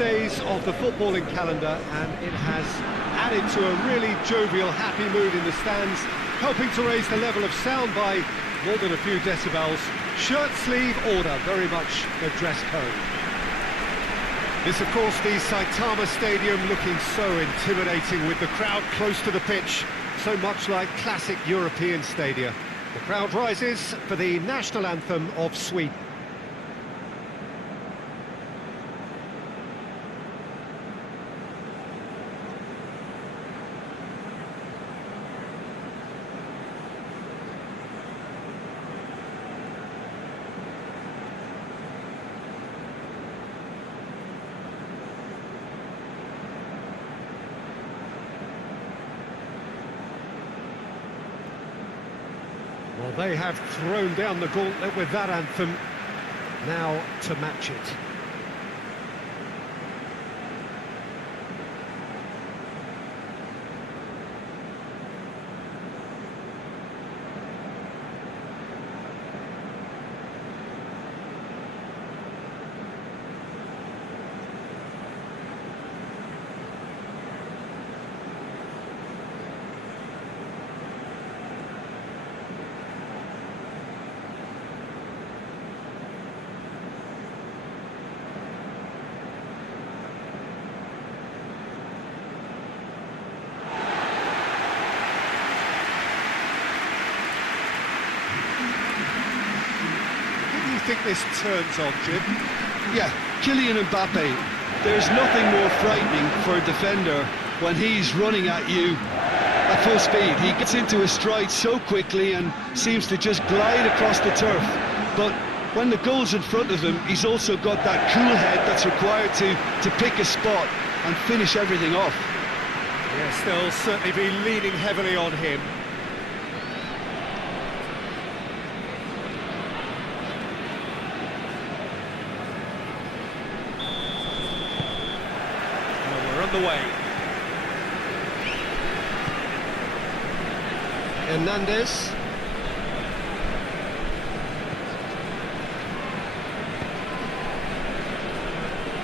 days of the footballing calendar, and it has added to a really jovial, happy mood in the stands, helping to raise the level of sound by more than a few decibels. Shirt sleeve order, very much the dress code. This, of course, the Saitama Stadium, looking so intimidating with the crowd close to the pitch, so much like classic European stadia. The crowd rises for the national anthem of Sweden. Well, they have thrown down the gauntlet with that anthem. Now to match it. I think this turns on, Jim. Yeah, Kylian Mbappe. There's nothing more frightening for a defender when he's running at you at full speed. He gets into his stride so quickly and seems to just glide across the turf. But when the goal's in front of him, he's also got that cool head that's required to pick a spot and finish everything off. Yes, they'll certainly be leaning heavily on him. The way. Hernandez.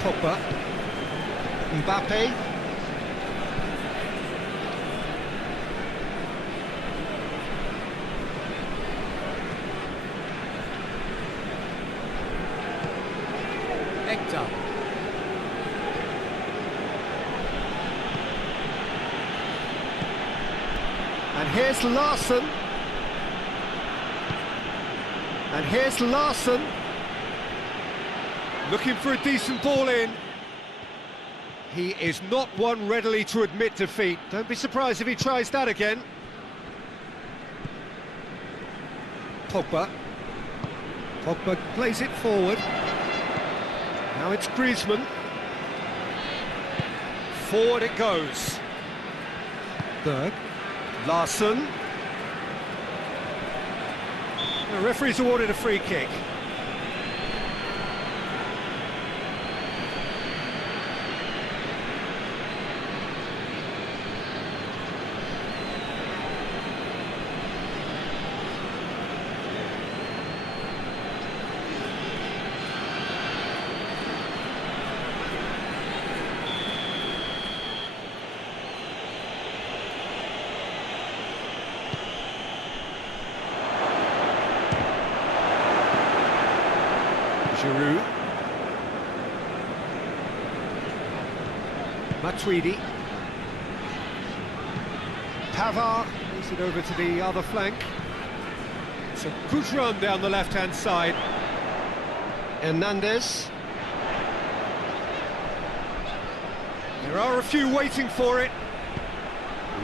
Pogba. Mbappe. Hector. And here's Larsson. And here's Larsson. Looking for a decent ball in. He is not one readily to admit defeat. Don't be surprised if he tries that again. Pogba. Pogba plays it forward. Now it's Griezmann. Forward it goes. Berg. Larsson. The referee's awarded a free kick. Giroud. Matuidi. Pavard moves it over to the other flank. It's a good run down the left-hand side. Hernandez. There are a few waiting for it.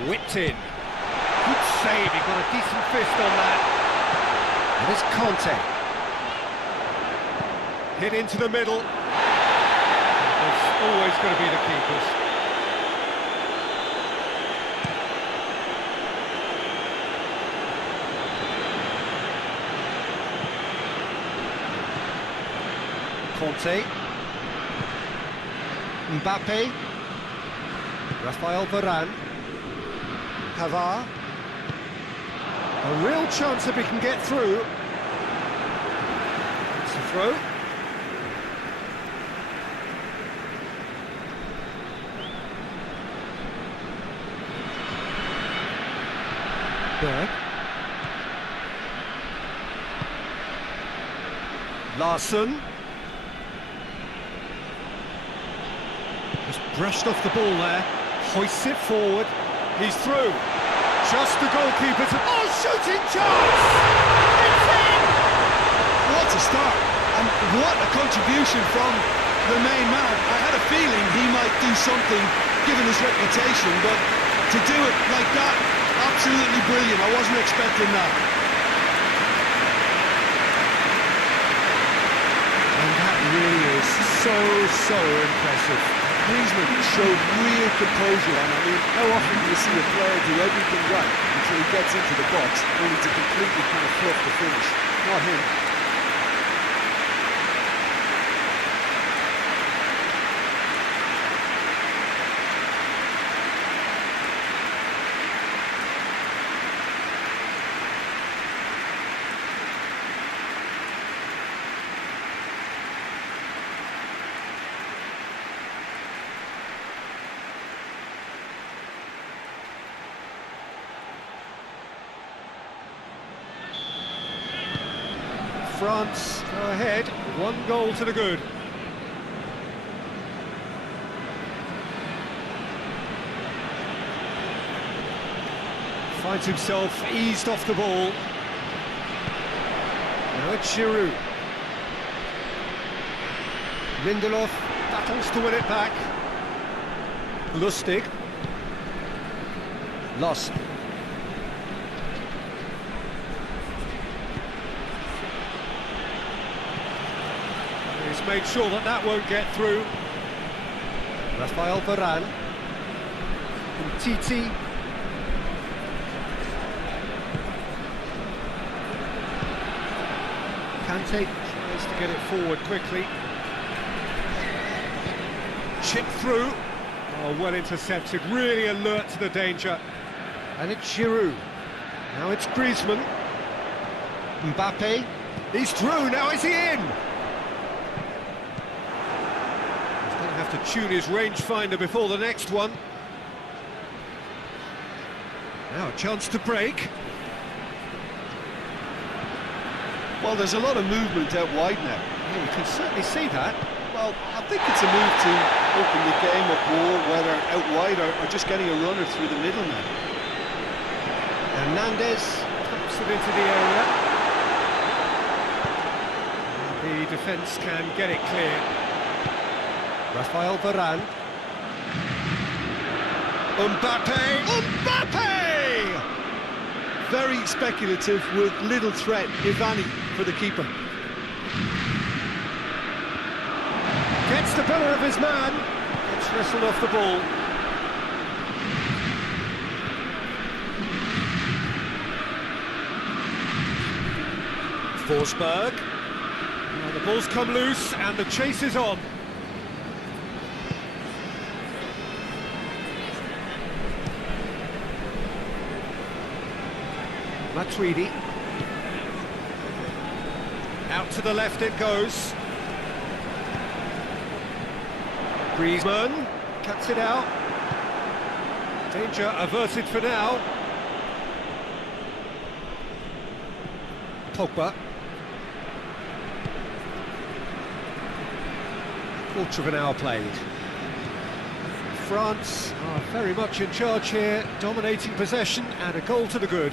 Whipped in. Good save, he got a decent fist on that. And it's Conte. Hit into the middle. There's always going to be the keepers. Conte. Mbappe. Rafael Varane. Pavard. A real chance if he can get through. It's a throw. Berg. Larsson. Just brushed off the ball there. Hoists it forward. He's through. Just the goalkeeper to... Oh, shooting chance! It's in! What a start, and what a contribution from the main man. I had a feeling he might do something, given his reputation, but to do it like that, absolutely brilliant. I wasn't expecting that. And that really is so impressive. Griezmann showed real composure, and I mean, how often do you see a player do everything right until he gets into the box, only to completely kind of fluff the finish? Not him. France go ahead, 1 goal to the good. Finds himself eased off the ball. Now it's Giroud. Lindelof battles to win it back. Lustig. Lost. He's made sure that that won't get through. Rafael Varane. Titi. Kante tries to get it forward quickly. Chip through. Oh, well intercepted, really alert to the danger. And it's Giroud. Now it's Griezmann. Mbappe. He's through, now is he in? He's going to have to tune his rangefinder before the next one. Now a chance to break. Well, there's a lot of movement out wide now. Yeah, you can certainly see that. Well, I think it's a move to open the game up more, whether out wide or just getting a runner through the middle now. Hernandez pumps it into the area. The defence can get it clear. Rafael Varane. Mbappe! Very speculative with little threat, if any, for the keeper. Gets the better of his man. Gets wrestled off the ball. Forsberg. Now the ball's come loose and the chase is on. Matuidi. Out to the left it goes. Griezmann cuts it out. Danger averted for now. Pogba. Quarter of an hour played. France are very much in charge here, dominating possession and a goal to the good.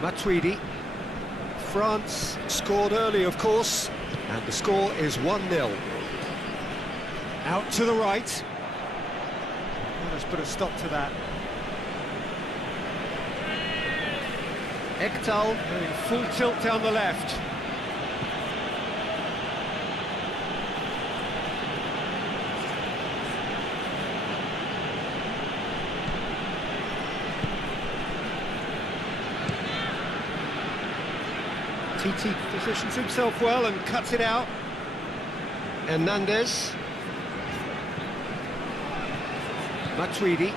Matuidi. France scored early, of course, and the score is 1-0. Out to the right. Let's put a stop to that. Ekdal going full tilt down the left. Titi positions himself well and cuts it out. Hernandez. Matuidi.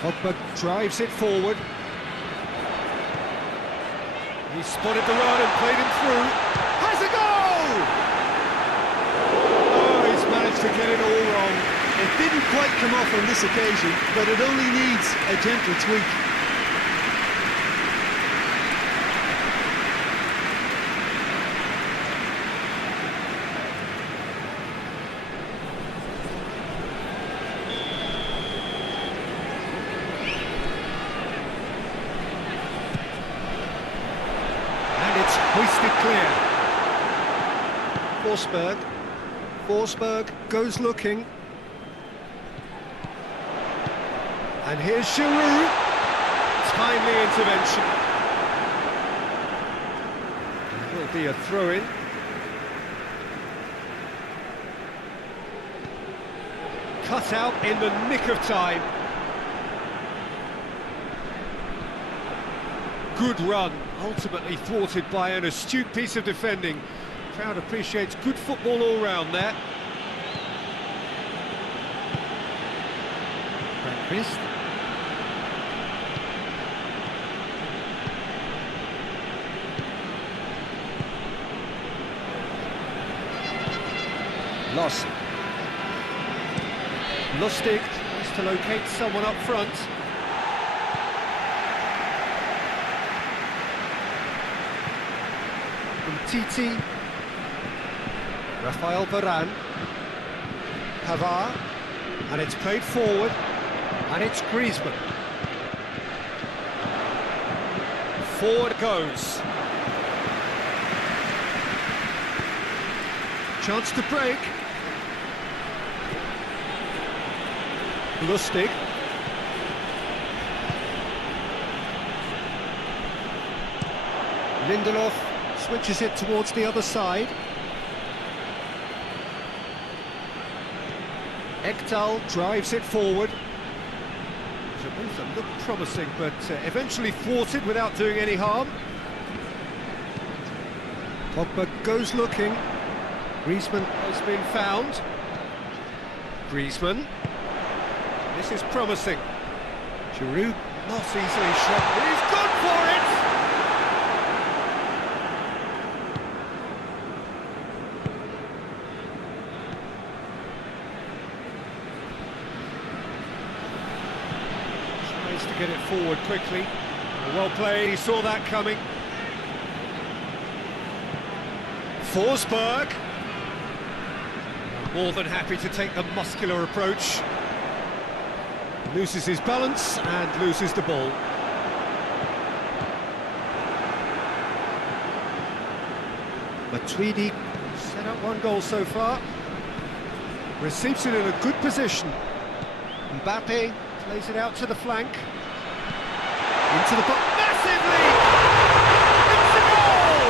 Pogba drives it forward. He spotted the run and played him through. Has a goal! Oh, he's managed to get it all wrong. It didn't come off on this occasion, but it only needs a gentle tweak. Hoisted clear. Forsberg goes looking. And here's Giroud. Timely intervention. It will be a throw-in. Cut out in the nick of time. Good run, ultimately thwarted by an astute piece of defending. Crowd appreciates good football all round there. Breakfast. Lawson. Lustig tries to locate someone up front. Titi, Rafael Varane, Pavard, and it's played forward, and it's Griezmann. Forward goes. Chance to break. Lustig. Lindelof switches it towards the other side. Ekdal drives it forward. Both look promising, but eventually thwarted without doing any harm. Pogba goes looking. Griezmann has been found. Griezmann. This is promising. Giroud not easily shot. He's gone for it! To get it forward quickly. Well played, he saw that coming. Forsberg. More than happy to take the muscular approach. Loses his balance and loses the ball. Matuidi set up one goal so far. Receives it in a good position. Mbappe plays it out to the flank. Into the box, massively! It's a goal!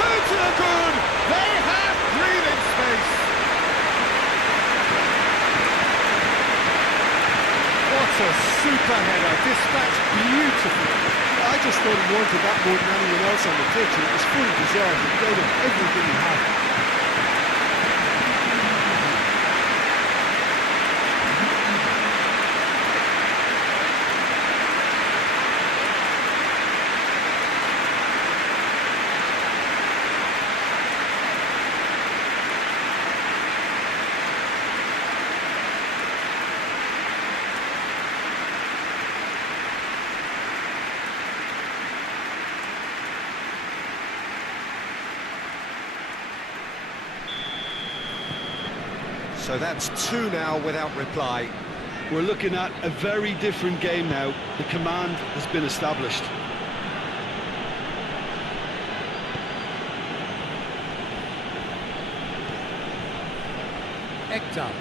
2 to the good! They have breathing space! What a super header, dispatched beautifully. I just thought he wanted that more than anyone else on the pitch, and it was fully deserved. He gave him everything he had. So that's 2 now without reply. We're looking at a very different game now. The command has been established. Ekdal.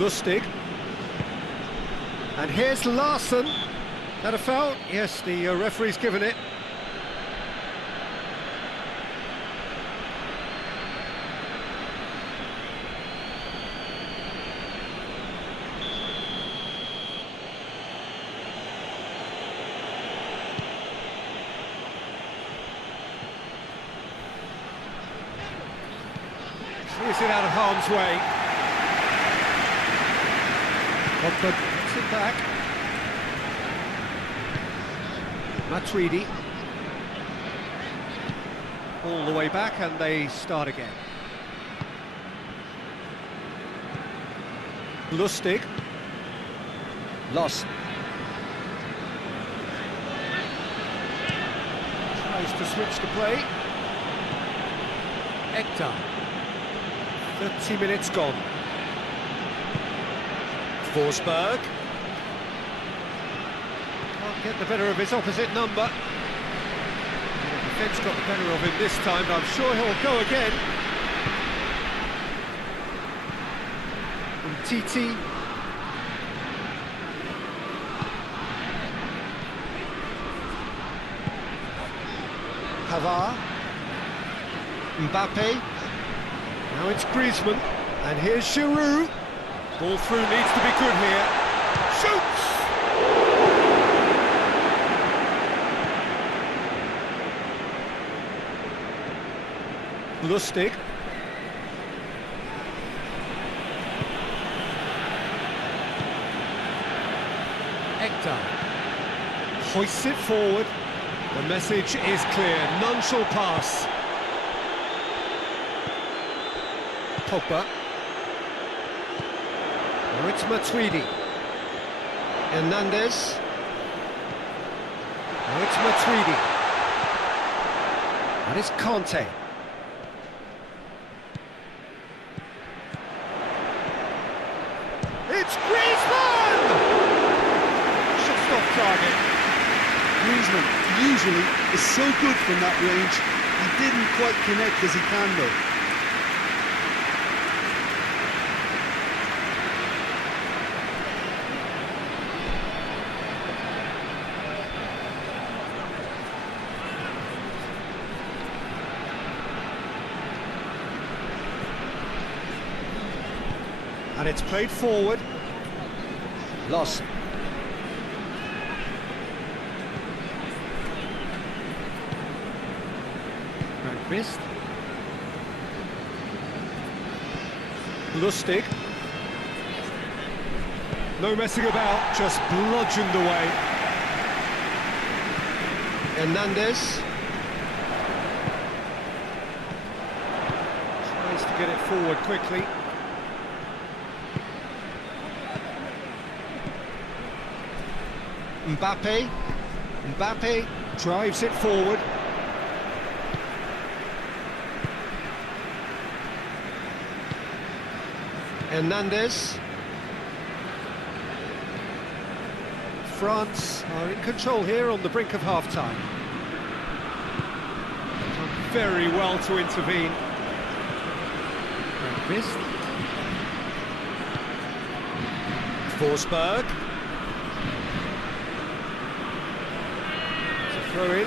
Lustig. And here's Larsson. That a foul? Yes, the referee's given it. Clears it out of harm's way. Pogba gets it back. Matuidi. All the way back and they start again. Lustig. Lost. Tries to switch the play. Ekdal. 30 minutes gone. Forsberg. Can't get the better of his opposite number. The defence got the better of him this time, but I'm sure he'll go again. And Titi. Pavard. Mbappe. Now it's Griezmann. And here's Giroud. Ball through needs to be good here. Shoots! Lustig. Ekdal. Hoists it forward. The message is clear. None shall pass. Pogba. Now it's Matuidi. Hernandez. Now it's Matuidi. And it's Conte. It's Griezmann! Just off target. Griezmann usually is so good from that range. He didn't quite connect as he can though. And it's played forward. Lost. Grandquist. Lustig. No messing about, just bludgeoned away. Hernandez. Tries to get it forward quickly. Mbappe. Mbappe drives it forward. Hernandez. France are in control here on the brink of half-time. Done very well to intervene. Grandquist. Forsberg. Throw in.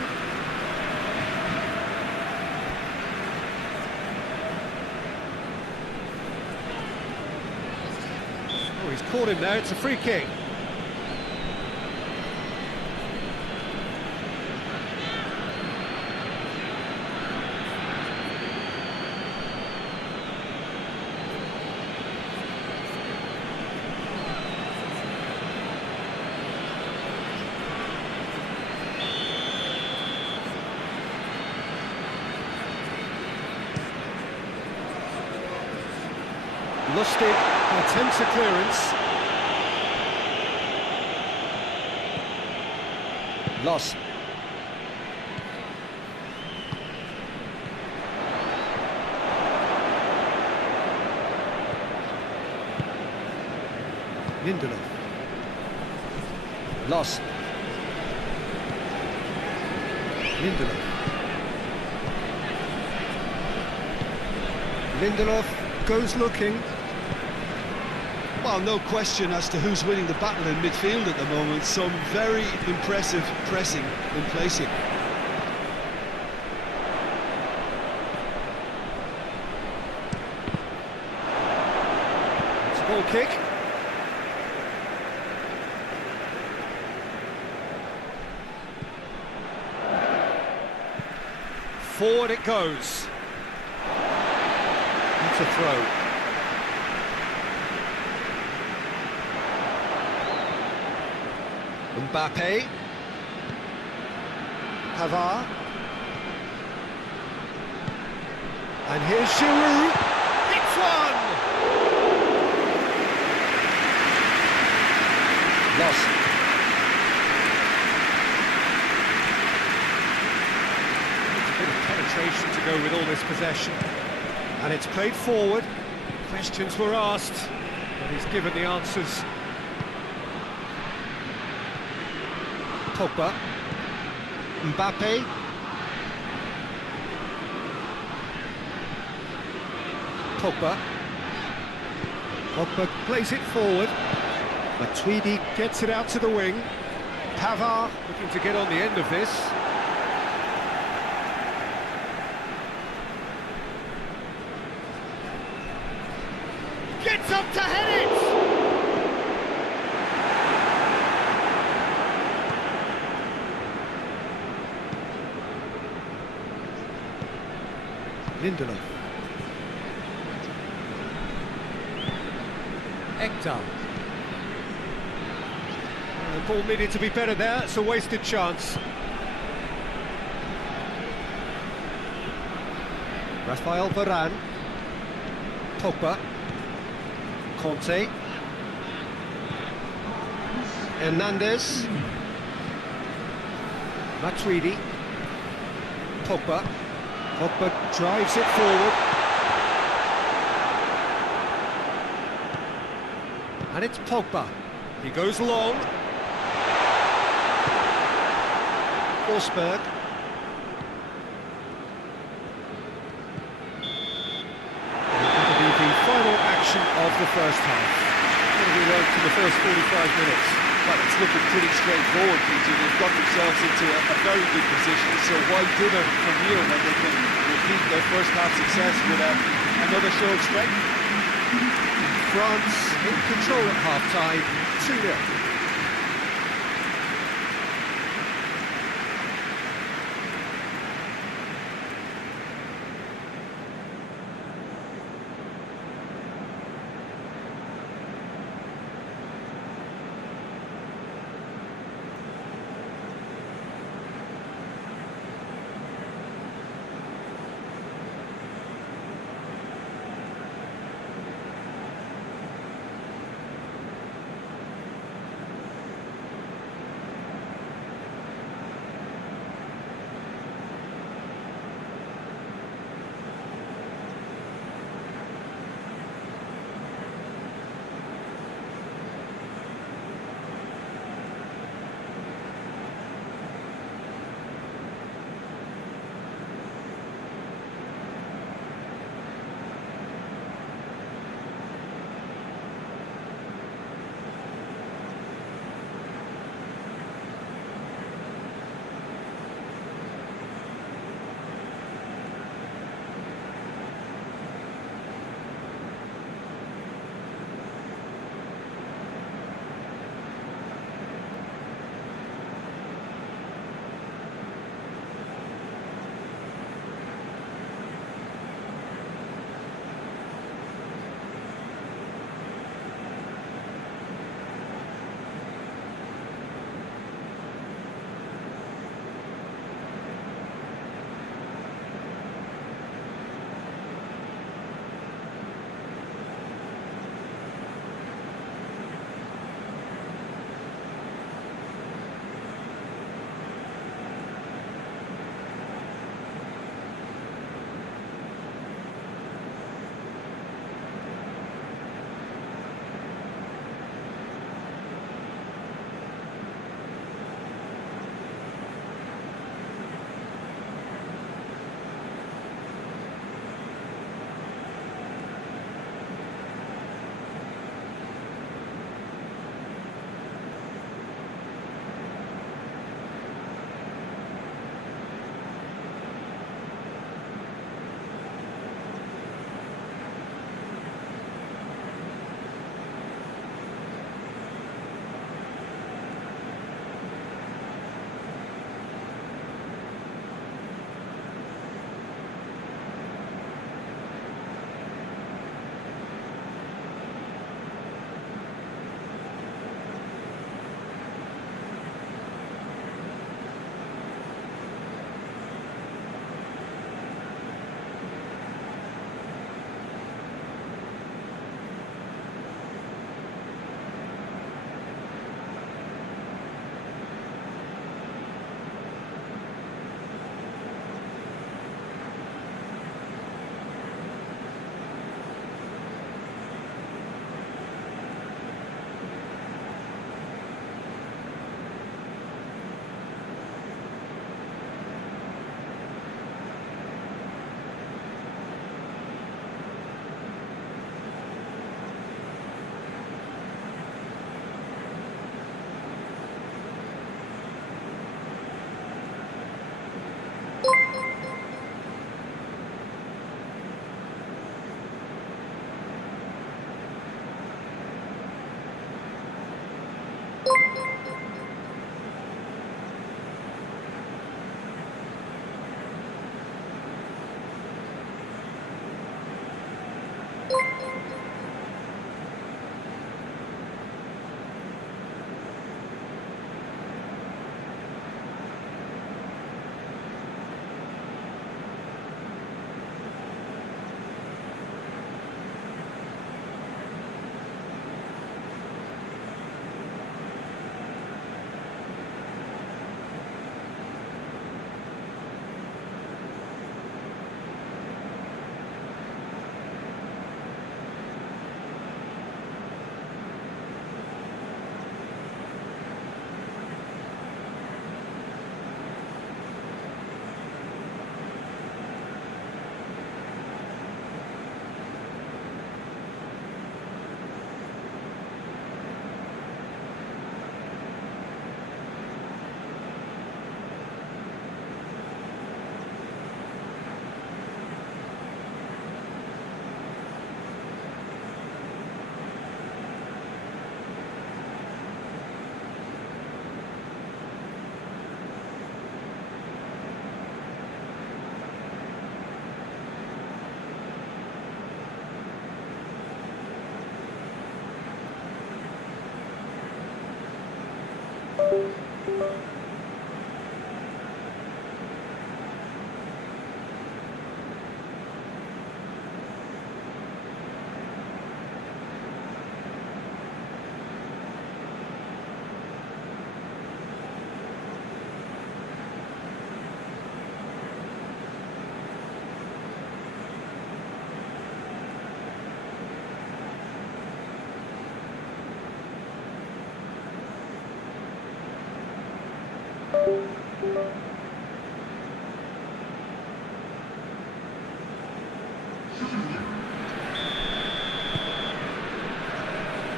Oh, he's caught him there, it's a free kick. Lustig attempts a clearance. Lost. Lindelof. Lost. Lindelof. Lindelof goes looking. Well, no question as to who's winning the battle in midfield at the moment. Some very impressive pressing in place here. It's a ball kick. Forward it goes. It's a throw. Mbappe. Pavard. And here's Giroud. Hits one! Lost. It's a bit of penetration to go with all this possession. And it's played forward. Questions were asked, but he's given the answers. Pogba. Mbappe. Pogba. Pogba plays it forward. Matuidi gets it out to the wing. Pavard looking to get on the end of this. Gets up to head it! Lindelof. Ekdal. The ball needed to be better there, it's a wasted chance. Rafael Varane. Pogba. Conte. Hernandez. Matuidi. Pogba. Pogba drives it forward. And it's Pogba. He goes long. Forsberg. That'll be the final action of the first half. What have we learned from the first 45 minutes? Well, it's looking pretty straightforward, PG. They've got themselves into a very good position, so why dither from here when they can repeat their first half success with another show of strength? France in control at half-time, 2-0.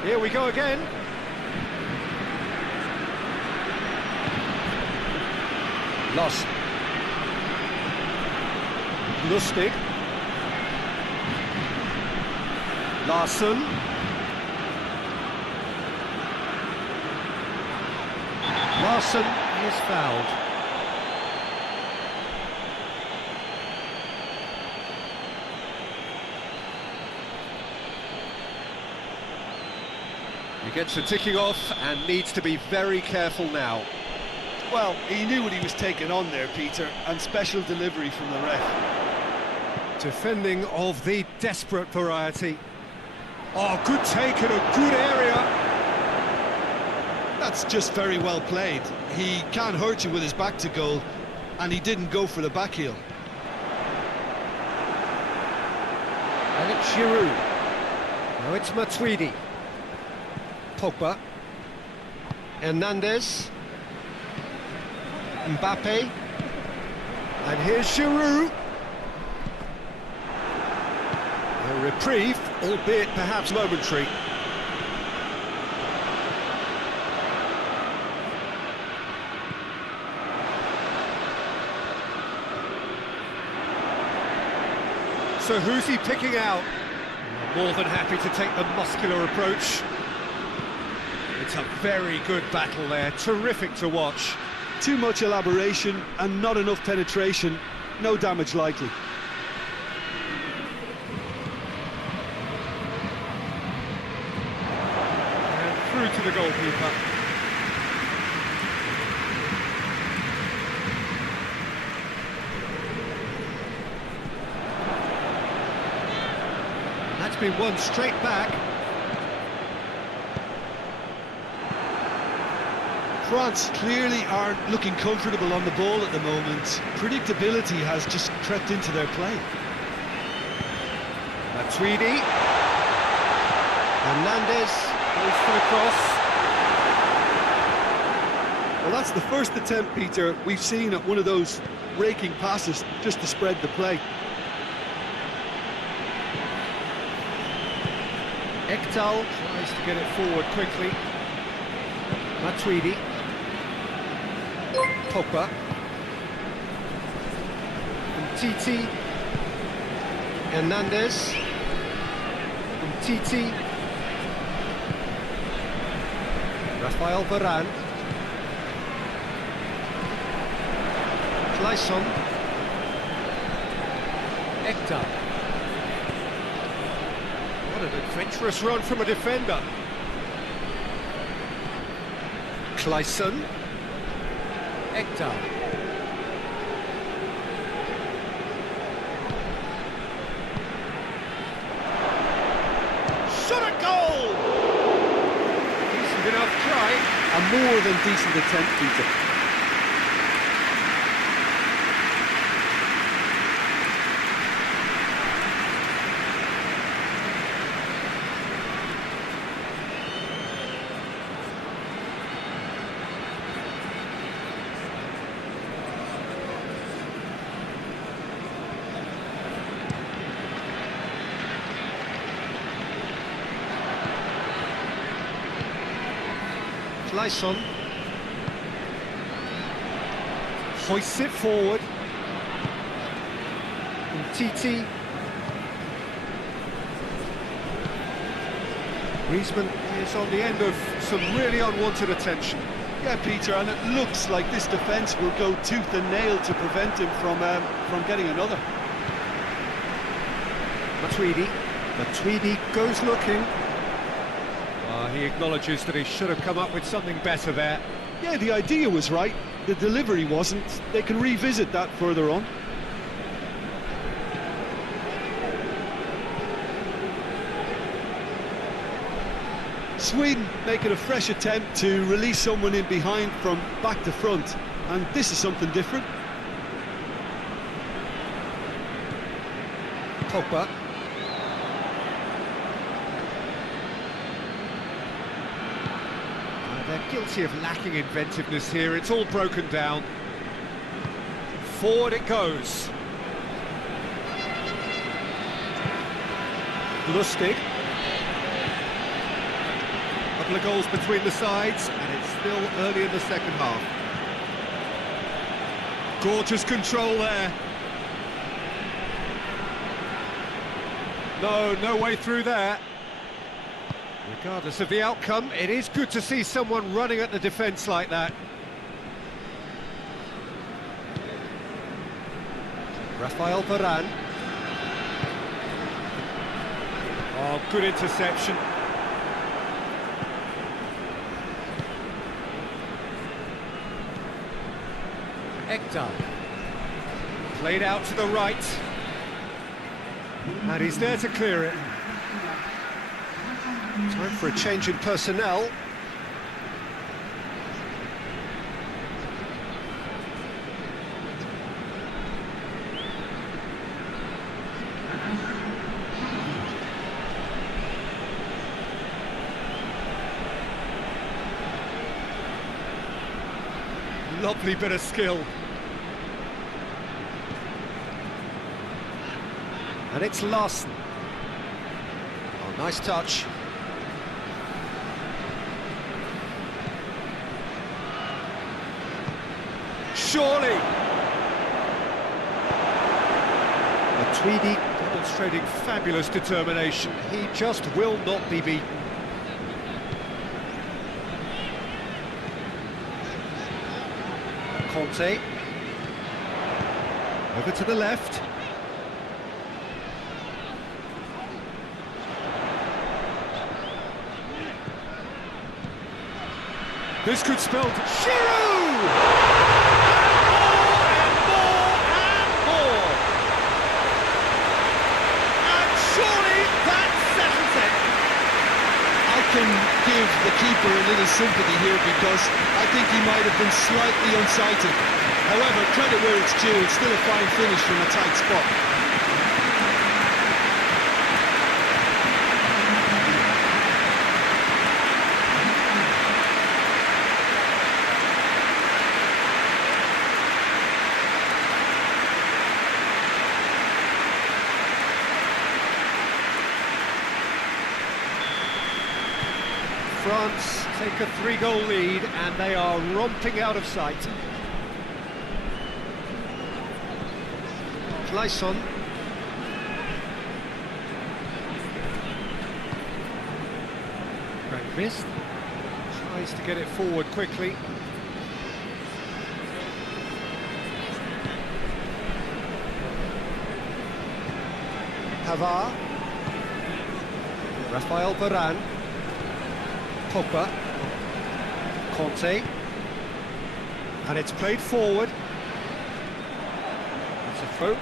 Here we go again. Lost. Lustig. Larsson. Larsson is fouled. He gets the ticking off and needs to be very careful now. Well, he knew what he was taking on there, Peter, and special delivery from the ref. Defending of the desperate variety. Oh, good take in a good area. That's just very well played. He can't hurt you with his back to goal, and he didn't go for the back heel. And it's Giroud. Now it's Matuidi. Pogba. Hernandez. Mbappe. And here's Giroud. A reprieve, albeit perhaps momentary. So who's he picking out? More than happy to take the muscular approach. It's a very good battle there, terrific to watch. Too much elaboration and not enough penetration, no damage likely. And through to the goalkeeper. That's been won straight back. France clearly aren't looking comfortable on the ball at the moment. Predictability has just crept into their play. Matuidi. Hernandez goes for the cross. Well, that's the first attempt, Peter, we've seen at one of those raking passes just to spread the play. Ekdal tries to get it forward quickly. Matuidi. Pogba. Titi. Hernandez. Titi. Rafael Varane. Clayson. Ekdal. What an adventurous run from a defender. Clayson. Ekdal. Shot at goal! Decent enough try. A more than decent attempt, Peter. Clayson hoists it forward. Titi. Griezmann is on the end of some really unwanted attention. Yeah, Peter, and it looks like this defence will go tooth and nail to prevent him from getting another. Matuidi. Matuidi goes looking. Well, he acknowledges that he should have come up with something better there. Yeah, the idea was right, the delivery wasn't. They can revisit that further on. Sweden making a fresh attempt to release someone in behind from back to front, and this is something different. Pogba. They're guilty of lacking inventiveness here. It's all broken down. Forward it goes. Lustig. Couple of goals between the sides, and it's still early in the second half. Gorgeous control there. No way through there. Regardless of the outcome, it is good to see someone running at the defence like that. Rafael Varane. Oh, good interception. Ekdal. Played out to the right. And he's there to clear it. Time for a change in personnel. Lovely bit of skill. And it's Larson. Oh, nice touch. Surely! Tweedy demonstrating fabulous determination. He just will not be beaten. Conte. Over to the left. This could spell Giroud! I can give the keeper a little sympathy here because I think he might have been slightly unsighted. However, credit where it's due, it's still a fine finish from a tight spot. France take a 3-goal lead and they are romping out of sight. Clayson. Grandvist tries to get it forward quickly. Pavard. Rafael Varane. Pogba, Conte, and it's played forward. It's a throw.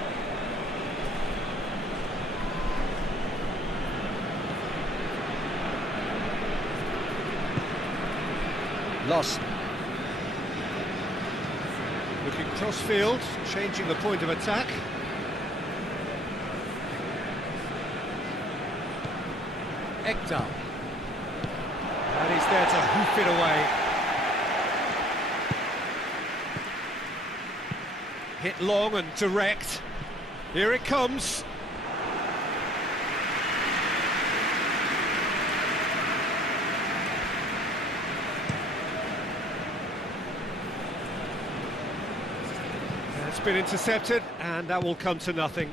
Lost. Looking cross-field, changing the point of attack. Ekdal. And he's there to hoof it away. Hit long and direct. Here it comes. It's been intercepted, and that will come to nothing.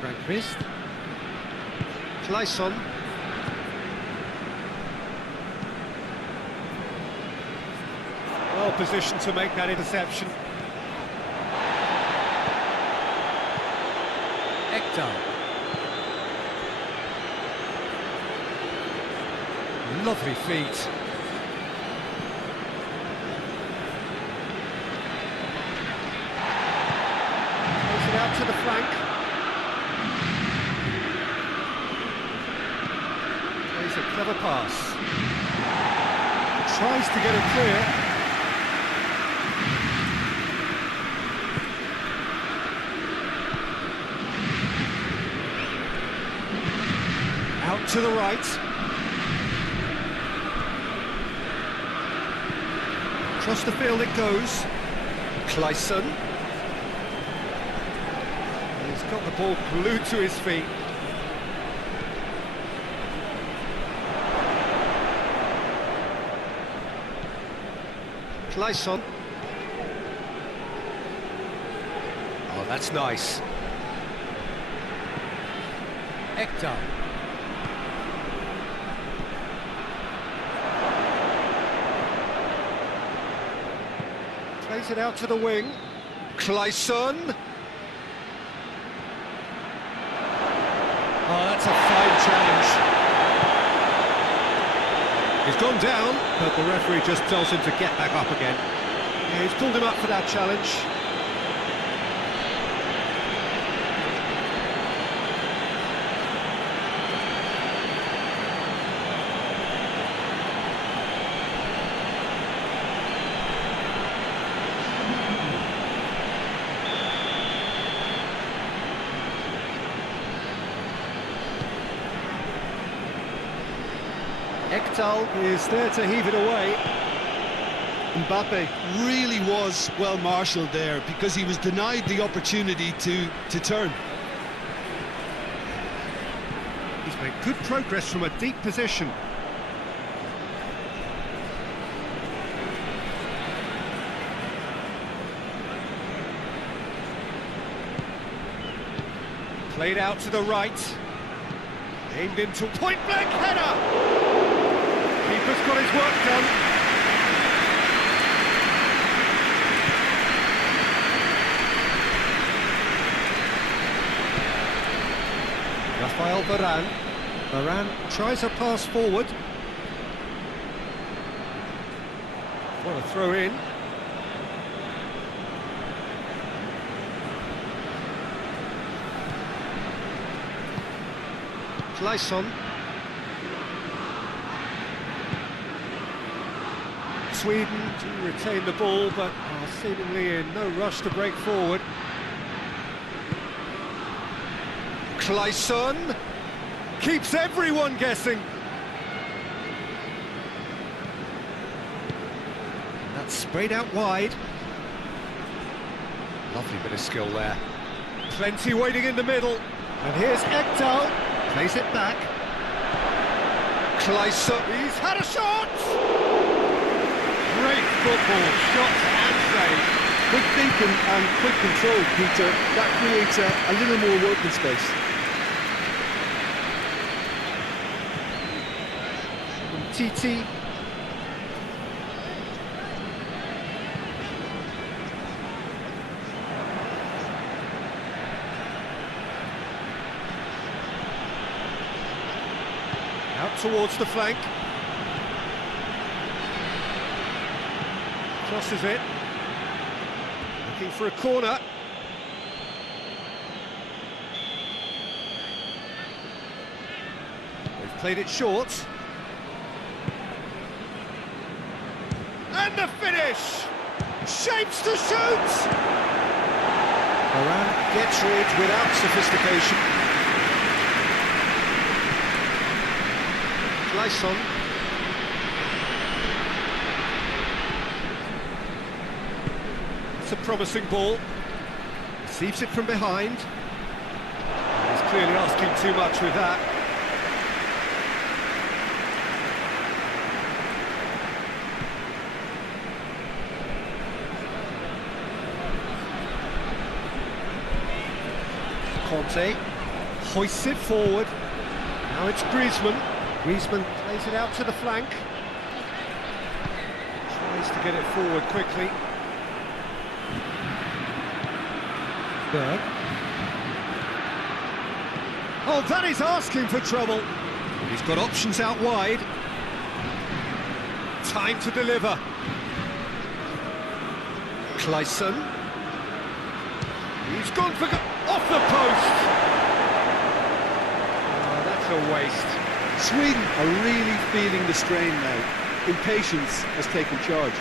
Grandvist. Clayson. Well positioned to make that interception. Ekdal. Lovely feet. Plays it out to the flank. Plays a clever pass. Tries to get it clear. Out to the right. Across the field it goes. Clayson. He's got the ball glued to his feet. Clayson. Oh, that's nice. Hector. Plays it out to the wing. Clayson. Oh, that's a fine challenge. He's gone down, but the referee just tells him to get back up again. Yeah, he's pulled him up for that challenge. Ekdal is there to heave it away. Mbappe really was well marshalled there because he was denied the opportunity to turn. He's made good progress from a deep position. Played out to the right. Aimed into point-blank header! Keeper's got his work done. Rafael Varane. Varane tries a pass forward. What a throw in. Clayson. Sweden do retain the ball, but are seemingly in no rush to break forward. Clayson keeps everyone guessing. That's sprayed out wide. Lovely bit of skill there. Plenty waiting in the middle. And here's Ekdal. Plays it back. Clayson. He's had a shot! Great football, shots and save. Quick thinking and quick control, Peter. That creates a little more working space. TT. Out towards the flank. Crosses it. Looking for a corner. They've played it short. And the finish! Shapes to shoot! Varane gets rid without sophistication. Clayson. It's a promising ball. Receives it from behind. He's clearly asking too much with that. Conte hoists it forward. Now it's Griezmann. Griezmann plays it out to the flank. Tries to get it forward quickly. Berg. Oh, that is asking for trouble. He's got options out wide. Time to deliver. Clayson. He's gone for... off the post! Oh, that's a waste. Sweden are really feeling the strain now. Impatience has taken charge.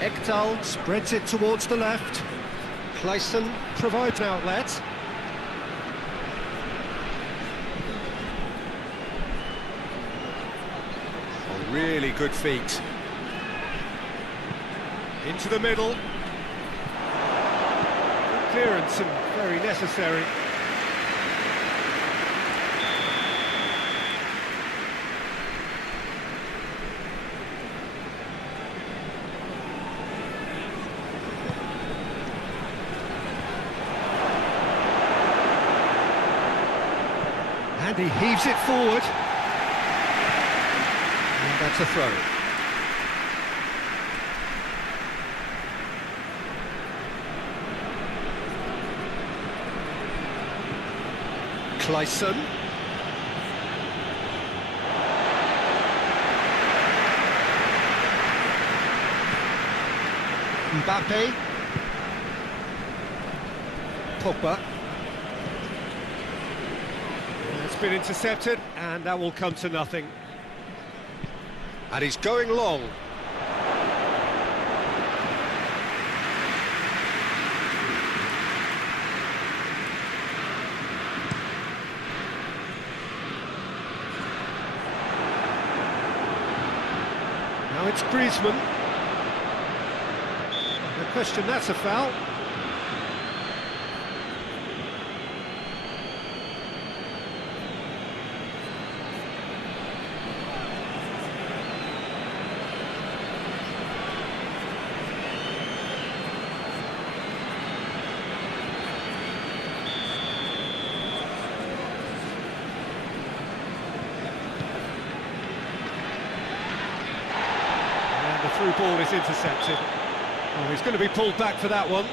Ekdal spreads it towards the left. Clayson provides an outlet. Oh, really good feet. Into the middle. Good clearance and very necessary. And he heaves it forward. And that's a throw. Clayson. Mbappe. Pogba. It's been intercepted, and that will come to nothing. And he's going long. Now it's Griezmann. No question, that's a foul. The through ball is intercepted. Oh, he's going to be pulled back for that one.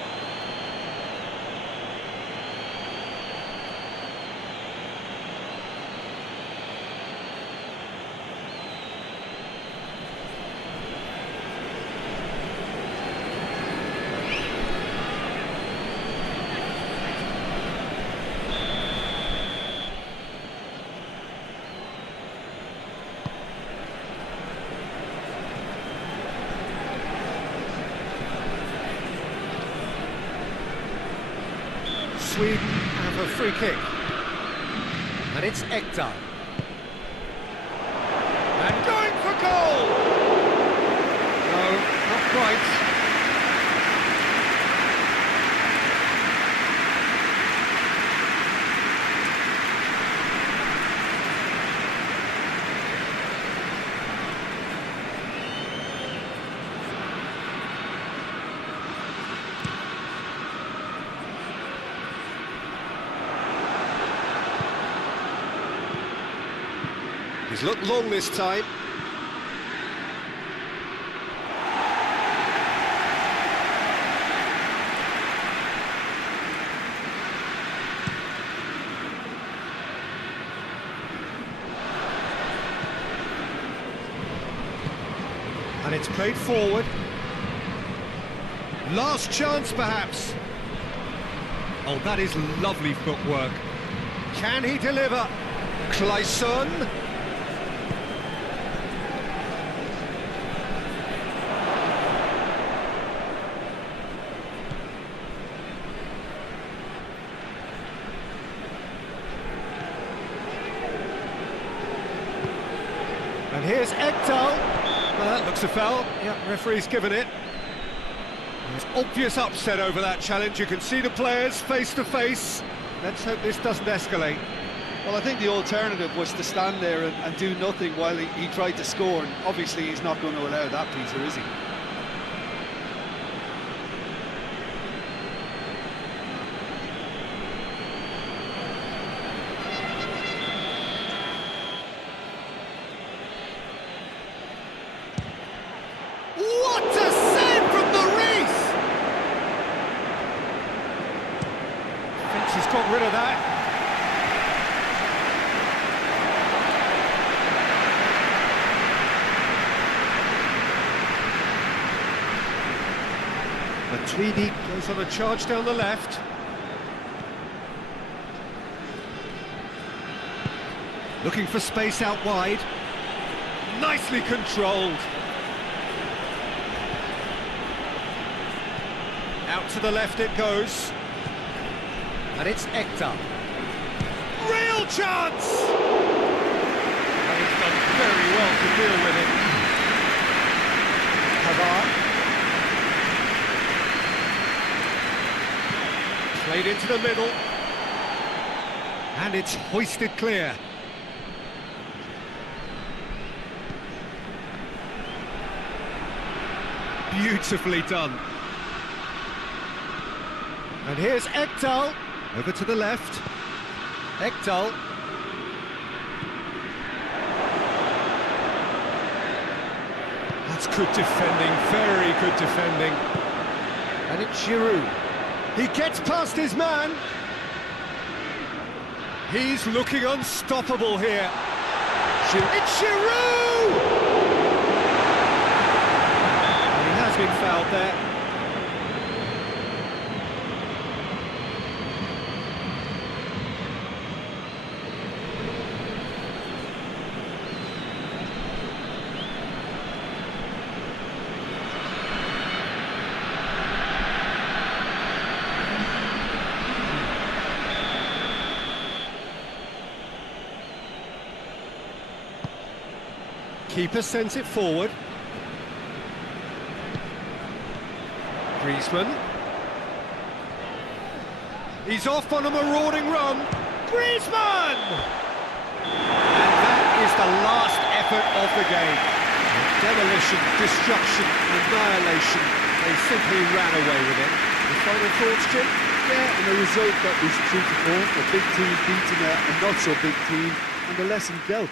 Sweden have a free kick. And it's Ekdal. And going for goal! No, not quite. He's looked long this time. And it's played forward. Last chance, perhaps. Oh, that is lovely footwork. Can he deliver? Clayson. And here's Ekdal. Well, that looks a foul. Yeah, referee's given it. There's obvious upset over that challenge. You can see the players face to face. Let's hope this doesn't escalate. Well, I think the alternative was to stand there and do nothing while he tried to score, and obviously he's not going to allow that, Peter, is he? He's got rid of that. Matuidi goes on a charge down the left. Looking for space out wide. Nicely controlled. Out to the left it goes. And it's Ekta. Real chance! And he's done very well to deal with it. Pavard. Played into the middle. And it's hoisted clear. Beautifully done. And here's Ekdal, over to the left. Ekdal. That's good defending, very good defending. And it's Giroud. He gets past his man. He's looking unstoppable here. It's Giroud! He has been fouled there. Keeper sends it forward. Griezmann. He's off on a marauding run. Griezmann! And that is the last effort of the game. Demolition, destruction, annihilation. They simply ran away with it. The final thoughts, Jim? Yeah, and the result that was true to form. A big team beating a not-so-big team, and the lesson dealt.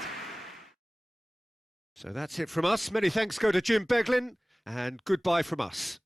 So that's it from us. Many thanks go to Jim Beglin, and goodbye from us.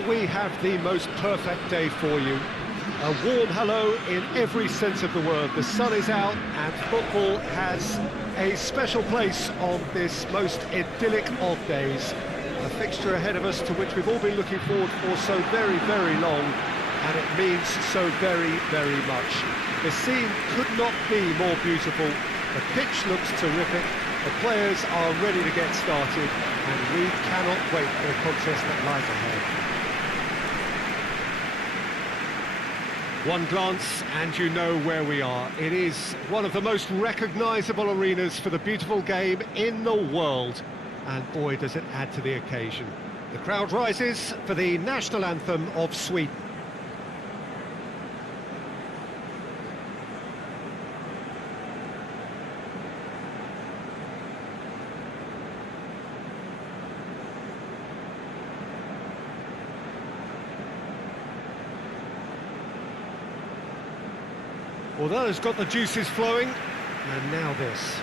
Well, we have the most perfect day for you. A warm hello in every sense of the word. The sun is out and football has a special place on this most idyllic of days. A fixture ahead of us to which we've all been looking forward for so very, very long, and it means so very, very much. The scene could not be more beautiful. The pitch looks terrific. The players are ready to get started, and we cannot wait for the contest that lies ahead. One glance and you know where we are. It is one of the most recognisable arenas for the beautiful game in the world. And boy, does it add to the occasion. The crowd rises for the national anthem of Sweden. Well, that has got the juices flowing, and now this.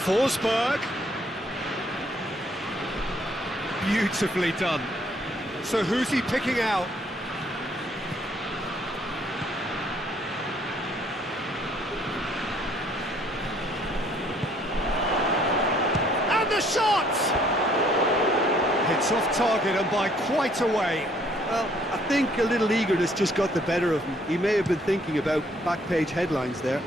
Forsberg. Beautifully done. So who's he picking out? And the shot! It's off target and by quite a way. Well, I think a little eagerness just got the better of him. He may have been thinking about back-page headlines there.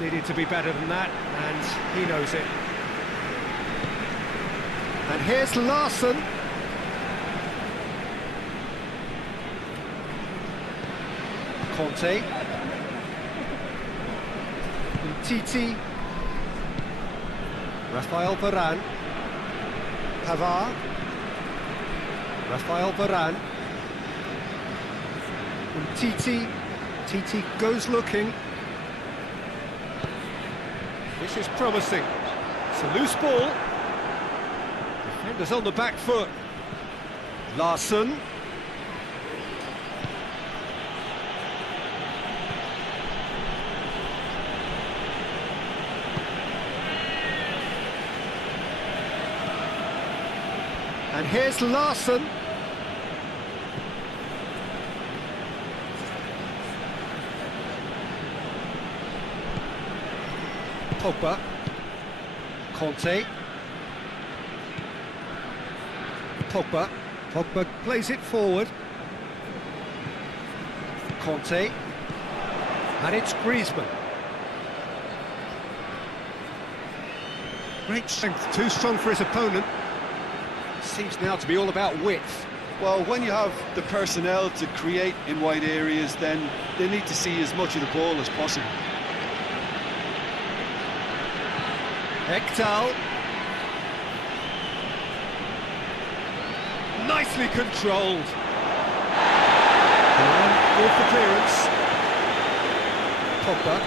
Needed to be better than that, and he knows it. And here's Larsson. Conte. Titi. Rafael Varane. Pavard. Rafael Varane. Titi. Titi goes looking. This is promising. It's a loose ball. Defenders on the back foot. Larsson. And here's Larsson. Pogba. Conte. Pogba. Pogba plays it forward. Conte. And it's Griezmann. Great strength, too strong for his opponent. Seems now to be all about width. Well, when you have the personnel to create in wide areas, then they need to see as much of the ball as possible. Ekdal. Nicely controlled. And with the clearance. Pogba.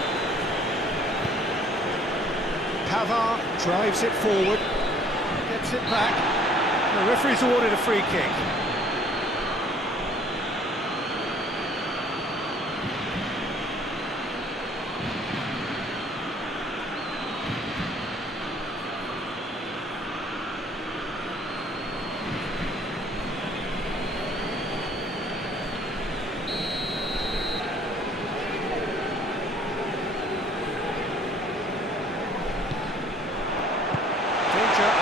Pavard drives it forward. Gets it back. The referee's awarded a free kick.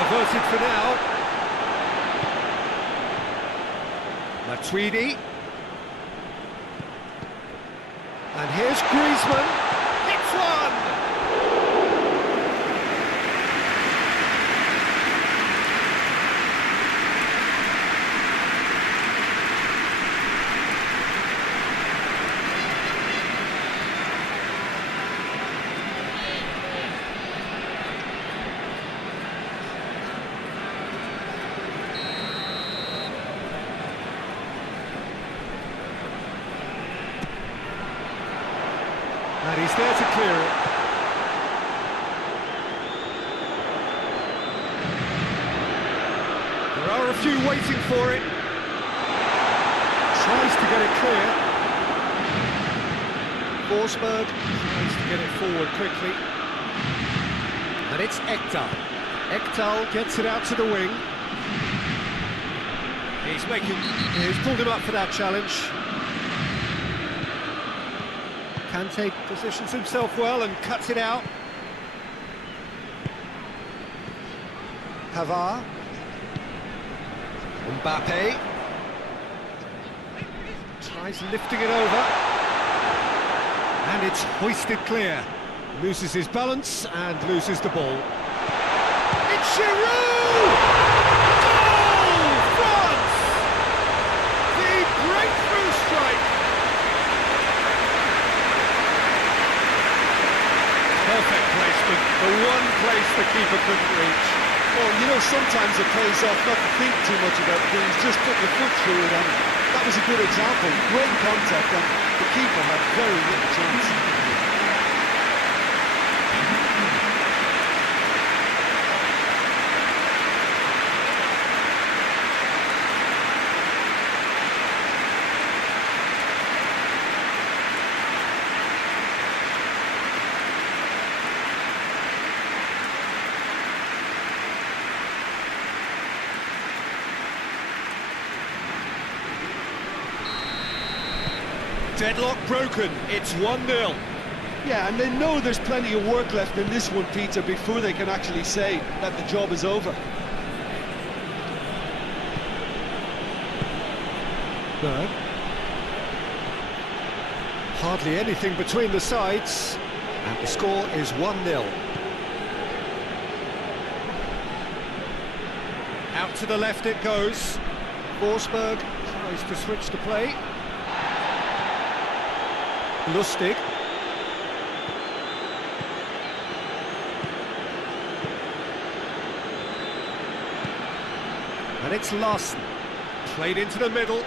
Averted for now. Matuidi. And here's Griezmann. And he's there to clear it. There are a few waiting for it. Tries to get it clear. Forsberg tries to get it forward quickly. And it's Ekdal. Ekdal gets it out to the wing. He's pulled him up for that challenge. Kante positions himself well and cuts it out. Pavard. Mbappe. Tries lifting it over. And it's hoisted clear. Loses his balance and loses the ball. It's Giroud! Goal! France! The breakthrough strike! Perfect placement, the one place the keeper couldn't reach. Well, you know, sometimes it pays off not to think too much about things, just put your foot through it, and that was a good example. Great contact, and the keeper had very little chance. Deadlock broken, it's 1-0. Yeah, and they know there's plenty of work left in this one, Peter, before they can actually say that the job is over. Berg. Hardly anything between the sides, and the score is 1-0. Out to the left it goes. Forsberg tries to switch the play. Lustig. And it's Larsen. Played into the middle.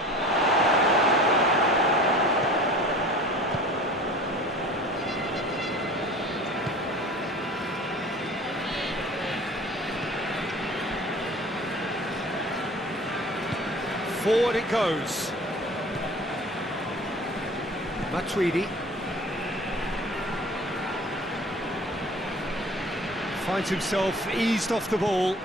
Forward it goes. Matuidi finds himself eased off the ball.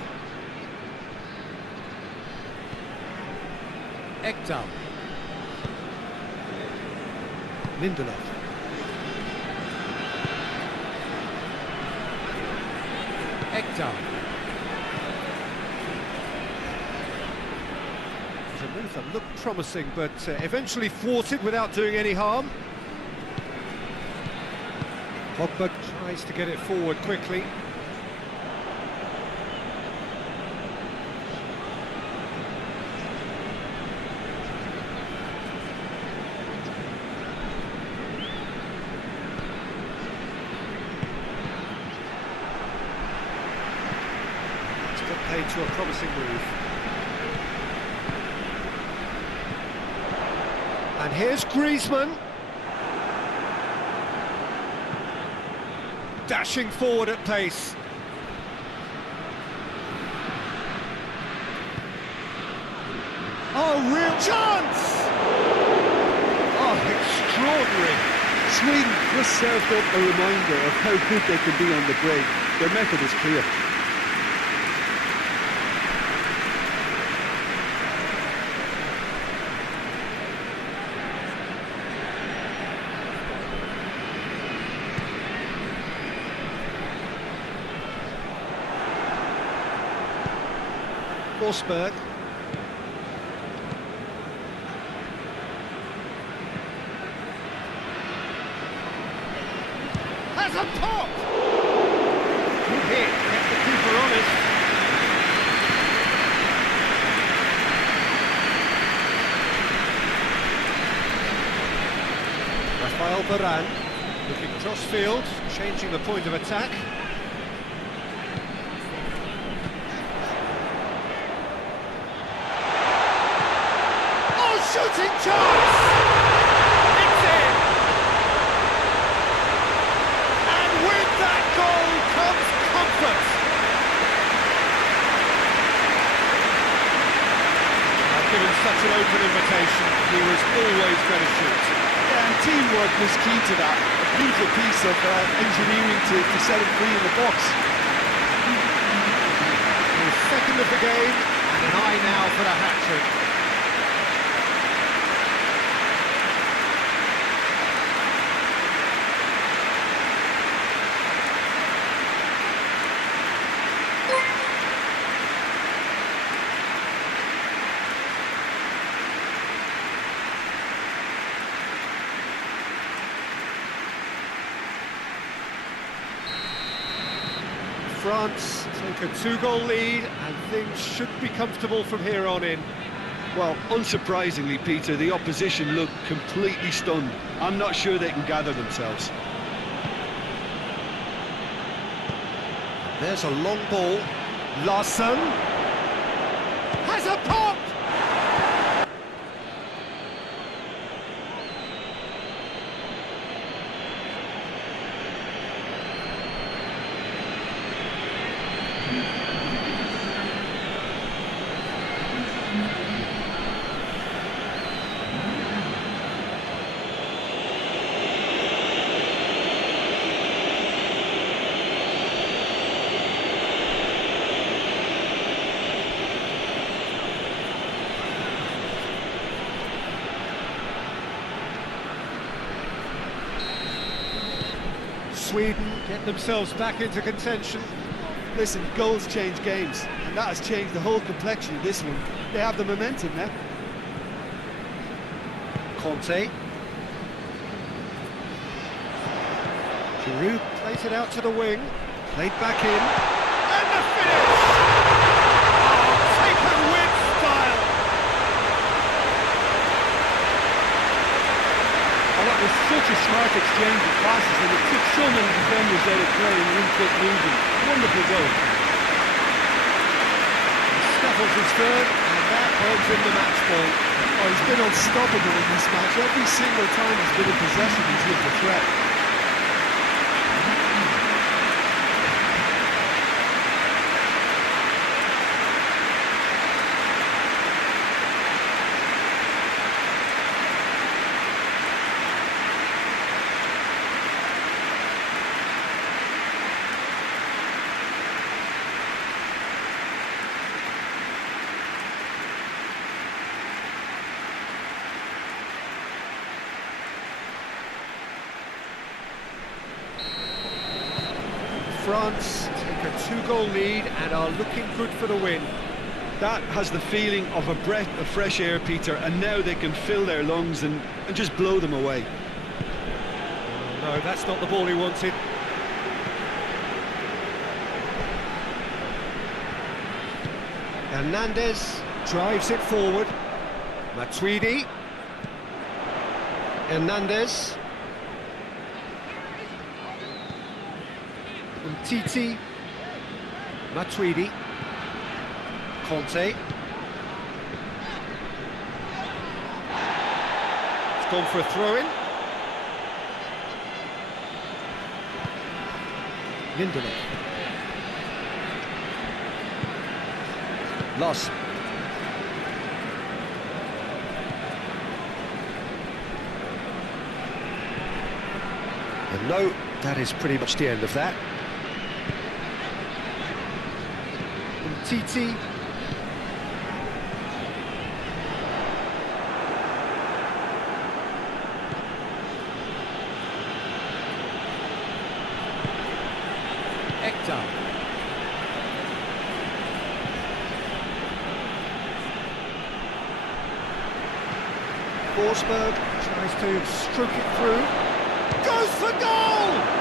Ekdal. Lindelof. Ekdal. It's a move that looked promising, but eventually thwarted without doing any harm. Pogba tries to get it forward quickly. It's got paid to a promising move. And here's Griezmann. Dashing forward at pace. Oh, real chance! Oh, extraordinary. Sweden just served up a reminder of how good they can be on the break. Their method is clear. Forsberg. Has a pop! Good hit, kept the keeper honest. Rafael Varane looking cross-field, changing the point of attack. Shooting chance! It's in! open invitation. He was always going to shoot. Yeah, and teamwork was key to that. A beautiful piece of engineering to set him free in the box. His second of the game, and an eye now for the hat-trick. France take a two-goal lead, and things should be comfortable from here on in. Well, unsurprisingly, Peter, the opposition look completely stunned. I'm not sure they can gather themselves. There's a long ball. Larson has a pop! Sweden get themselves back into contention. Listen, goals change games, and that has changed the whole complexion of this one. They have the momentum now. Conte. Giroud plays it out to the wing, played back in, and the finish! Oh, taken with style! Oh, that was such a smart exchange of passes, and it took so many defenders out of play and in-quick moving. Wonderful goal. He scuffles his third, and that earns him the match ball. Oh, he's been unstoppable in this match. Every single time he's been in possession, he's looked a threat. France take a two-goal lead and are looking good for the win. That has the feeling of a breath of fresh air, Peter, and now they can fill their lungs and just blow them away. Oh, no, that's not the ball he wanted. Hernandez drives it forward. Matuidi. Hernandez. Titi, Matuidi, Conte. It's gone for a throw-in. Lindelof. Loss. And no, that is pretty much the end of that. Titi. Ekdal. Forsberg tries to stroke it through. Goes for goal!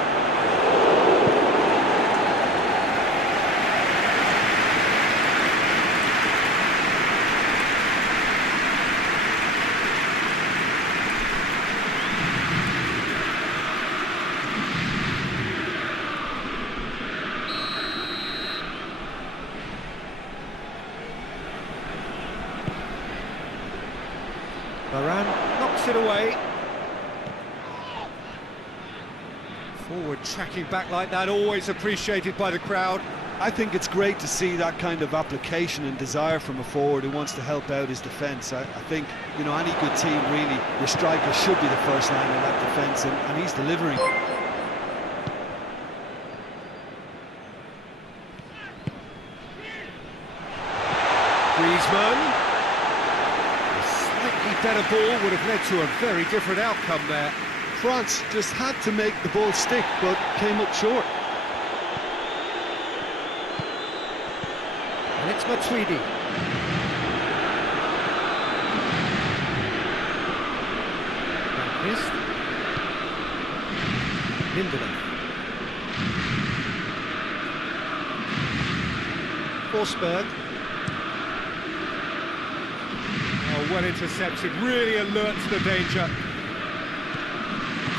Varane knocks it away. Forward tracking back like that, always appreciated by the crowd. I think it's great to see that kind of application and desire from a forward who wants to help out his defence. I think, you know, any good team, really, your striker should be the first line of that defence, and he's delivering. Griezmann. A slightly better ball would have led to a very different outcome there. France just had to make the ball stick, but came up short. And it's Matuidi. Missed. Lindelof. Forsberg. Oh, well intercepted, really alert to the danger.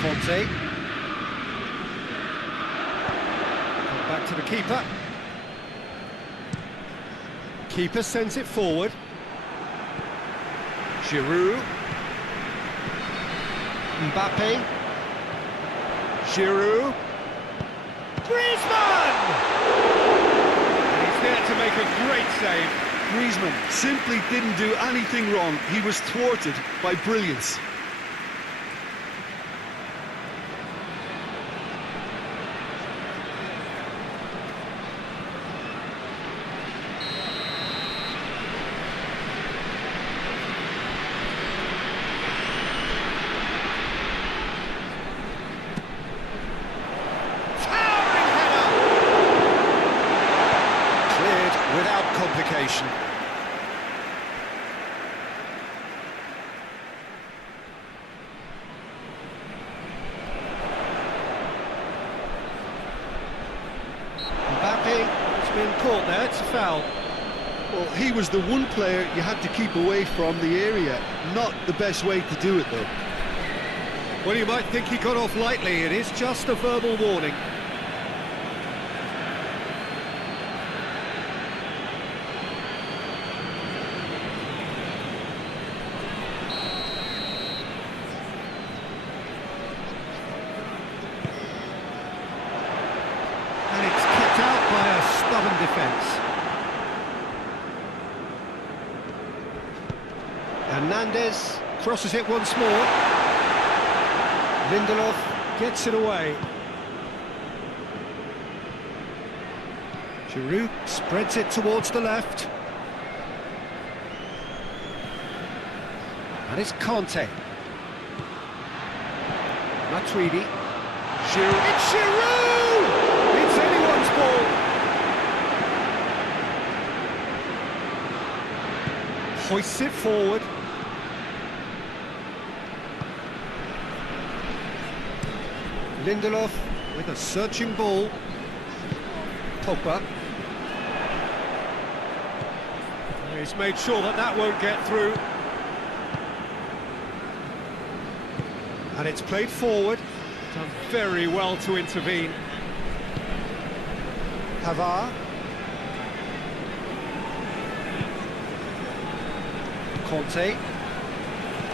Conte. Back to the keeper. Keeper sends it forward. Giroud. Mbappe. Giroud. Griezmann! And he's there to make a great save. Griezmann simply didn't do anything wrong. He was thwarted by brilliance. Without complication. Mbappe has been caught there, it's a foul. Well, he was the one player you had to keep away from the area. Not the best way to do it, though. Well, you might think he got off lightly, it is just a verbal warning. Out by a stubborn defence. Hernandez crosses it once more. Lindelof gets it away. Giroud spreads it towards the left. And it's Conte. Matuidi. Giroud. It's Giroud! It's anyone's ball. Hoists it forward. Lindelof with a searching ball. Pogba. He's made sure that that won't get through. And it's played forward. Done very well to intervene. Pavard. Conte.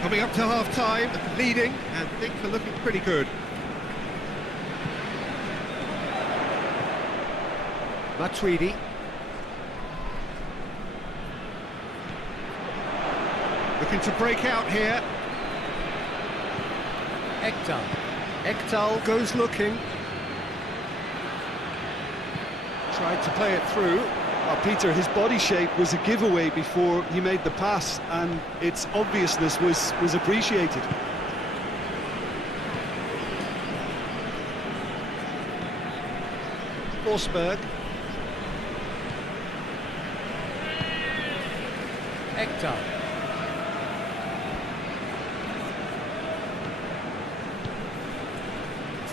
Coming up to half-time, leading, and things are looking pretty good. Matuidi. Looking to break out here. Ekdal. Ekdal goes looking. Tried to play it through. Peter, his body shape was a giveaway before he made the pass, and its obviousness was appreciated. Forsberg. Ekdal.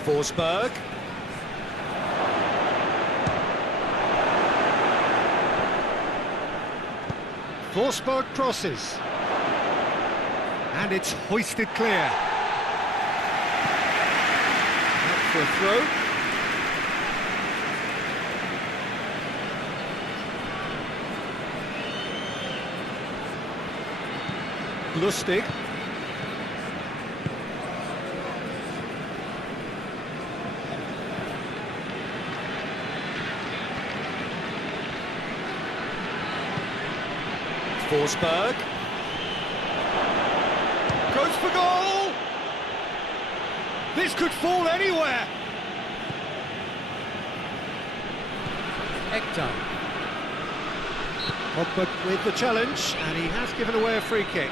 Forsberg. Forsberg crosses. And it's hoisted clear. Up for a throw. Lustig. Forsberg. Goes for goal! This could fall anywhere! Hector. Pogba with the challenge, and he has given away a free kick.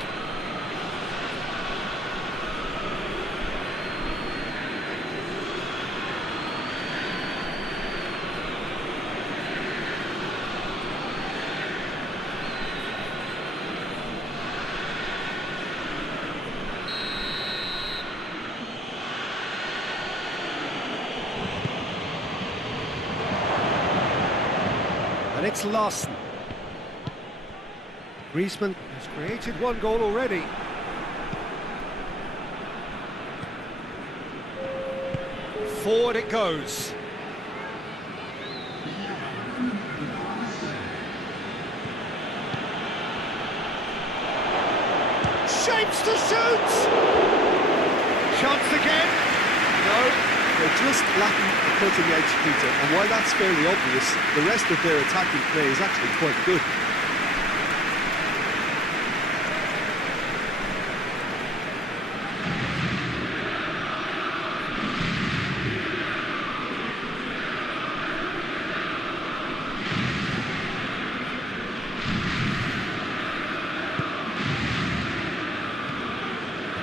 And it's Larson. Griezmann has created one goal already. Forward it goes. Shapes to shoot! Chance again. No. They're just lacking a cutting edge, Peter, and while that's fairly obvious, the rest of their attacking play is actually quite good.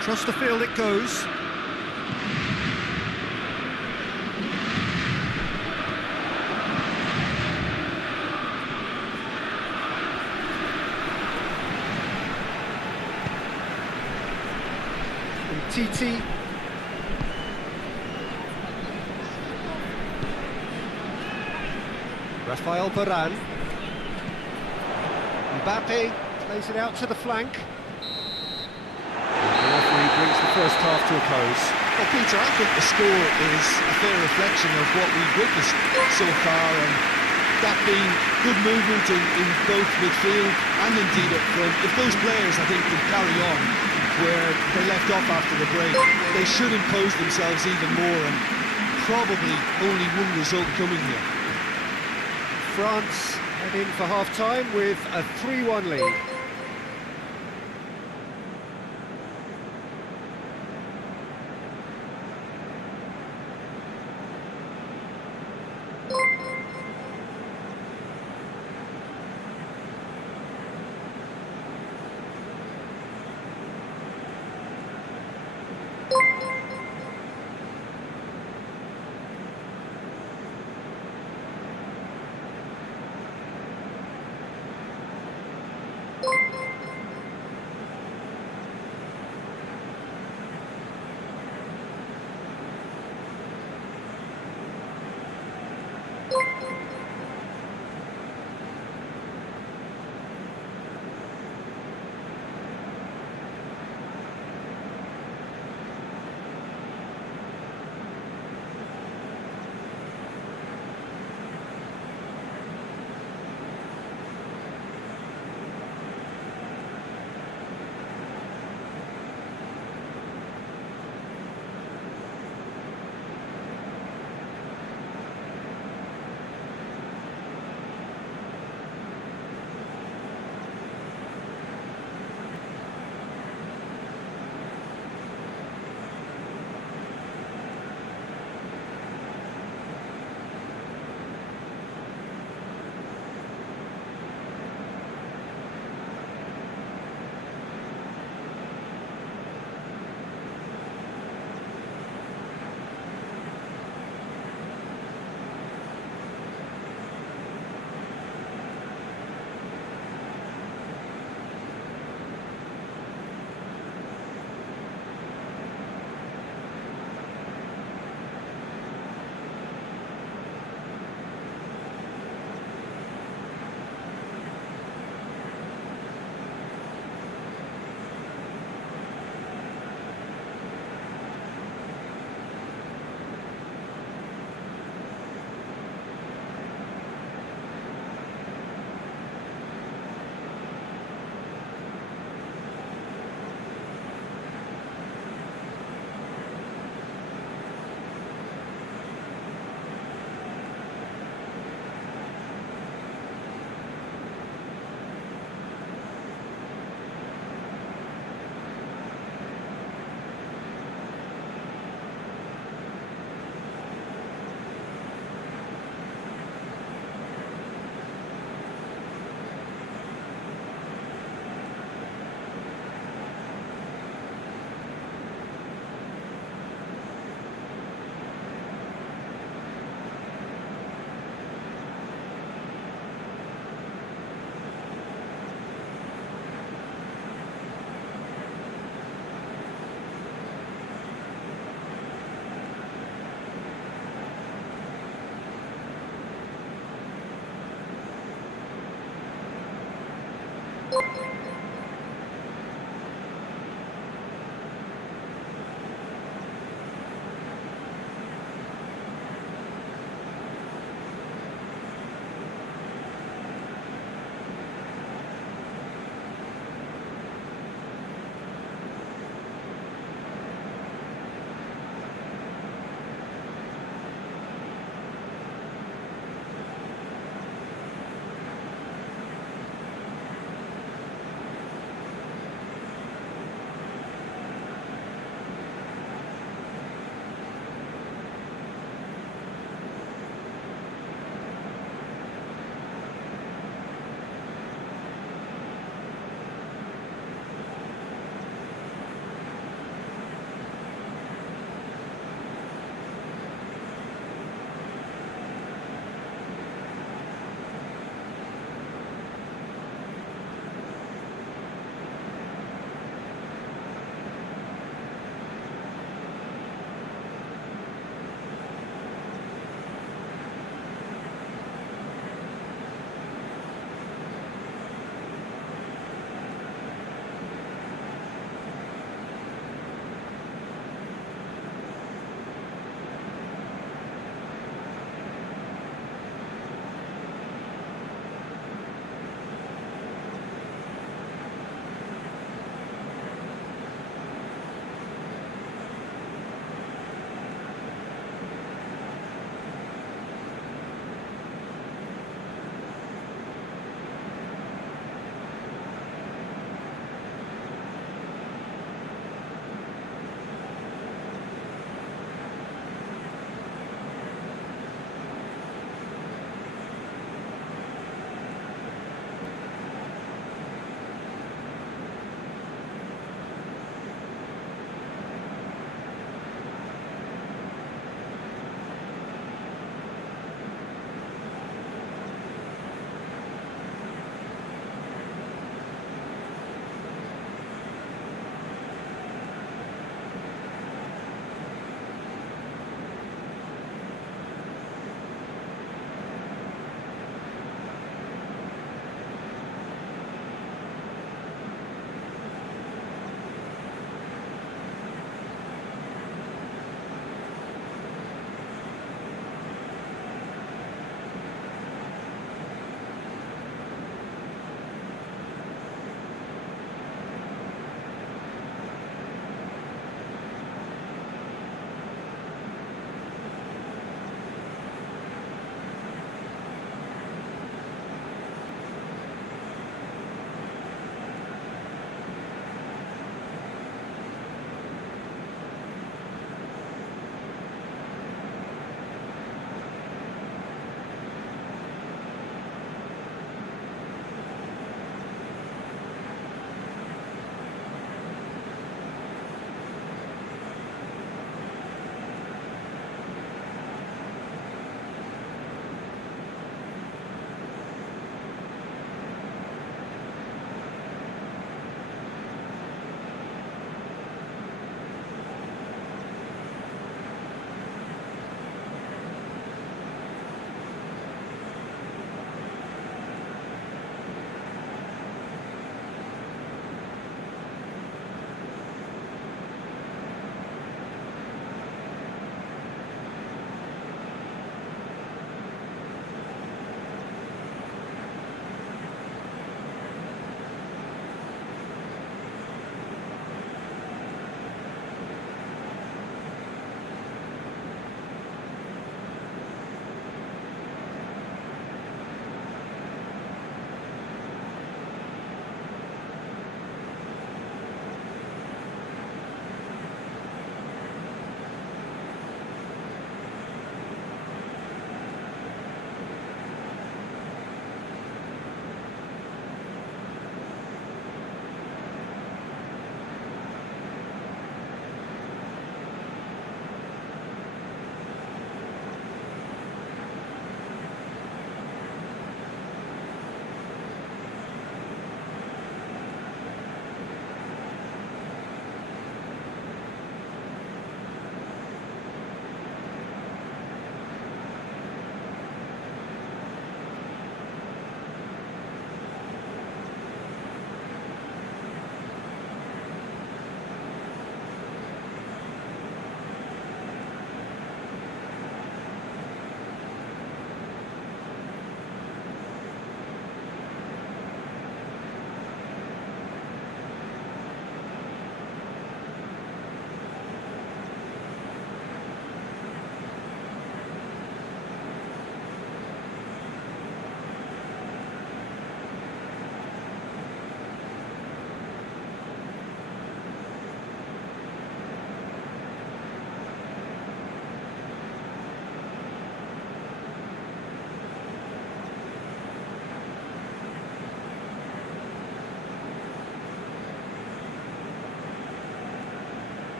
Across the field it goes. TT. Rafael Varane. Mbappe plays it out to the flank. The referee brings the first half to a close. Well, Peter, I think the score is a fair reflection of what we've witnessed so far, and that being good movement in both midfield and indeed up front. If those players, I think, can carry on where they left off after the break, they should impose themselves even more, and probably only one result coming here. France head in for half-time with a 3-1 lead.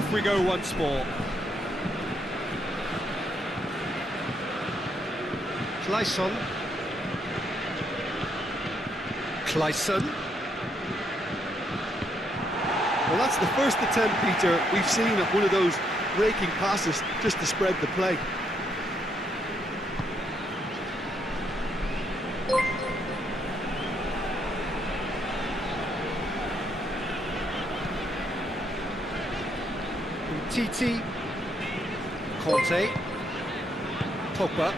off we go once more. Clayson. Well, that's the first attempt, Peter, we've seen at one of those raking passes just to spread the play. Titi, Conte, Pogba,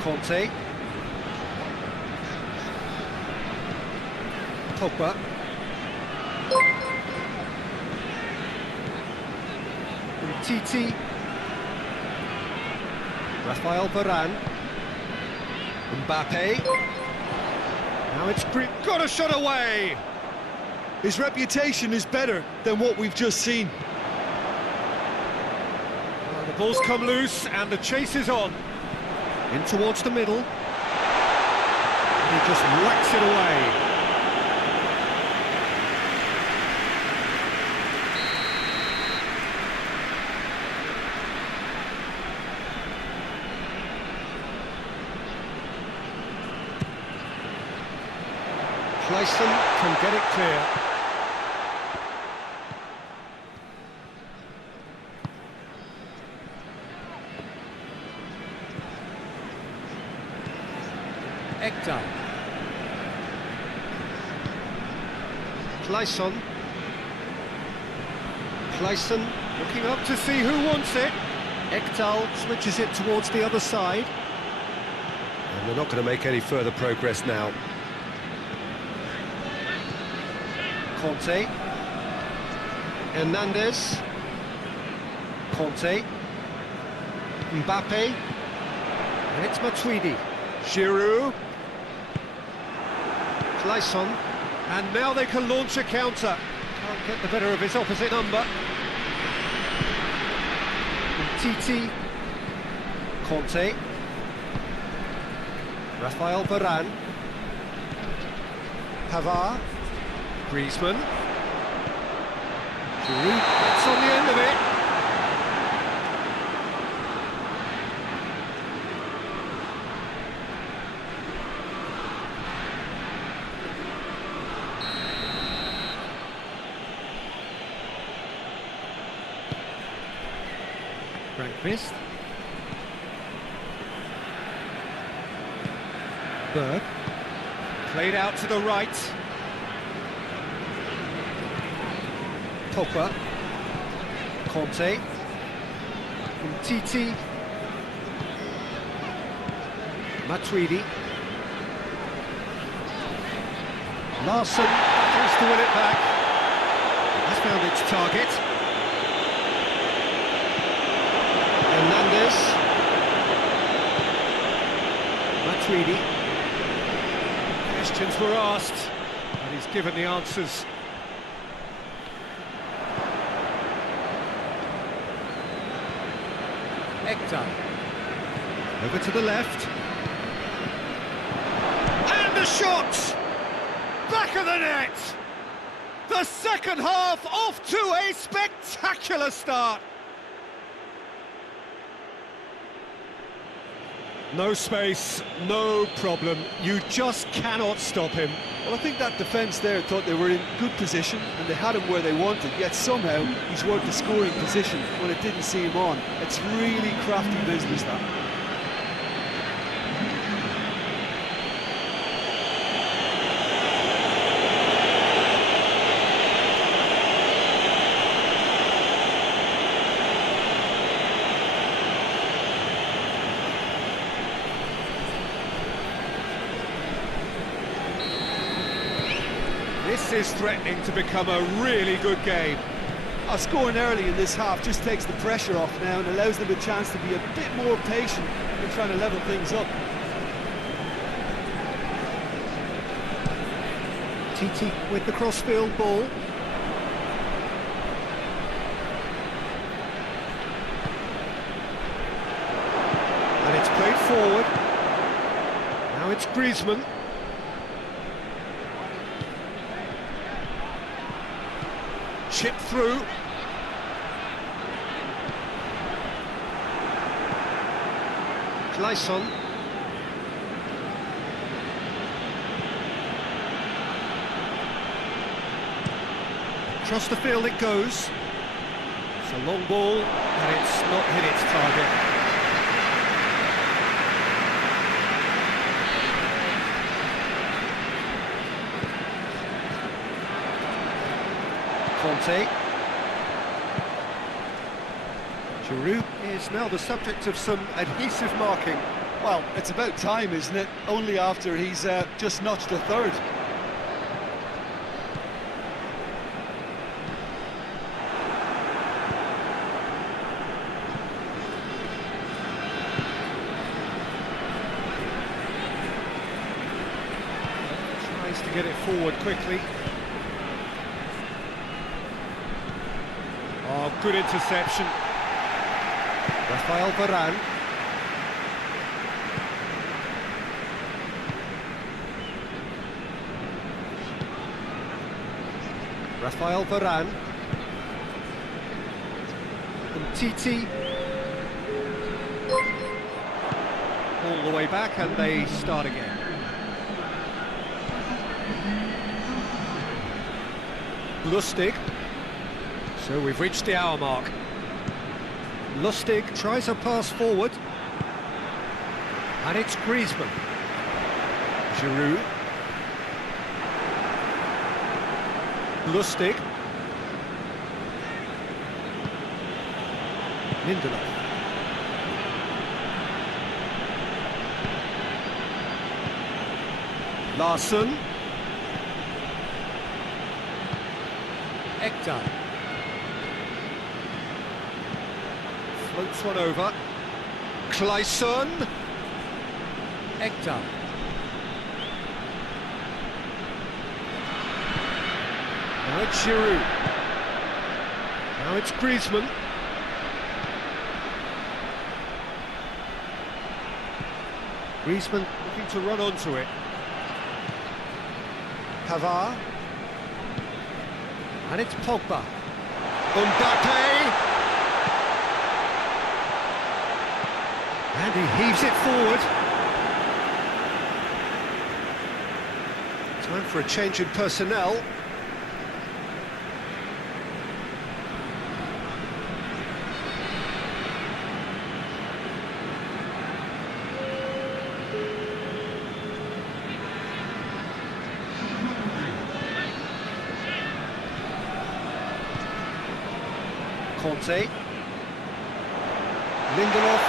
Conte, Pogba, Titi, Rafael Varane, Mbappe, now it's got a shot away! His reputation is better than what we've just seen. The ball's come loose and the chase is on. In towards the middle. He just whacks it away. Clayson can get it clear. Ekdal. Clayson looking up to see who wants it. Ekdal switches it towards the other side. And they're not going to make any further progress now. Conte. Hernandez. Conte. Mbappe. And it's Matuidi. Giroud. Clayson. And now they can launch a counter. Can't get the better of his opposite number. Titi. Conte. Rafael Varane. Pavard. Griezmann. Giroud gets on the end of it. Frankfist. Berg. Played out to the right. Pogba. Conte. Titi. Matuidi. Larson tries to win it back. Has found its target. Hernandez. Matuidi. Questions were asked, and he's given the answers. Ekdal. Over to the left. And the shot! Back of the net! The second half off to a spectacular start. No space, no problem. You just cannot stop him. Well, I think that defence there thought they were in good position and they had him where they wanted, yet somehow he's worked the scoring position when it didn't see him on. It's really crafty business, that. This is threatening to become a really good game. Scoring early in this half just takes the pressure off now and allows them a chance to be a bit more patient in trying to level things up. Titi with the crossfield ball. And it's played forward. Now it's Griezmann. Chip through. Clayson. Across the field it goes. It's a long ball, and it's not hit its target. Conte. Giroud is now the subject of some adhesive marking. Well, it's about time, isn't it? Only after he's just notched a third. Tries to get it forward quickly. Oh, good interception. Rafael Varane. Rafael Varane. And Titi. All the way back, and they start again. Lustig. So we've reached the hour mark. Lustig tries a pass forward. And it's Griezmann. Giroud. Lustig. Lindelof. Larsson. Ekdal. Floats one over. Clayson. Ekdal. Now it's Giroud. Now it's Griezmann. Griezmann looking to run onto it. Pavard. And it's Pogba. Mbappe. And he heaves it forward. Time for a change in personnel. Conte. Lindelof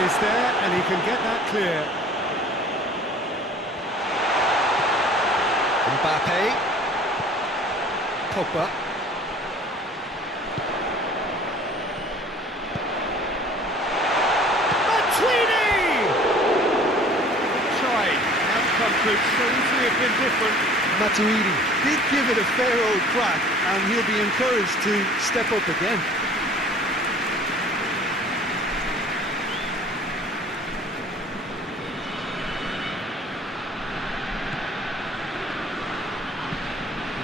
is there, and he can get that clear. Mbappe. Pogba. Matuidi! Try. Outcome could so easily have been different. Matuidi did give it a fair old crack, and he'll be encouraged to step up again.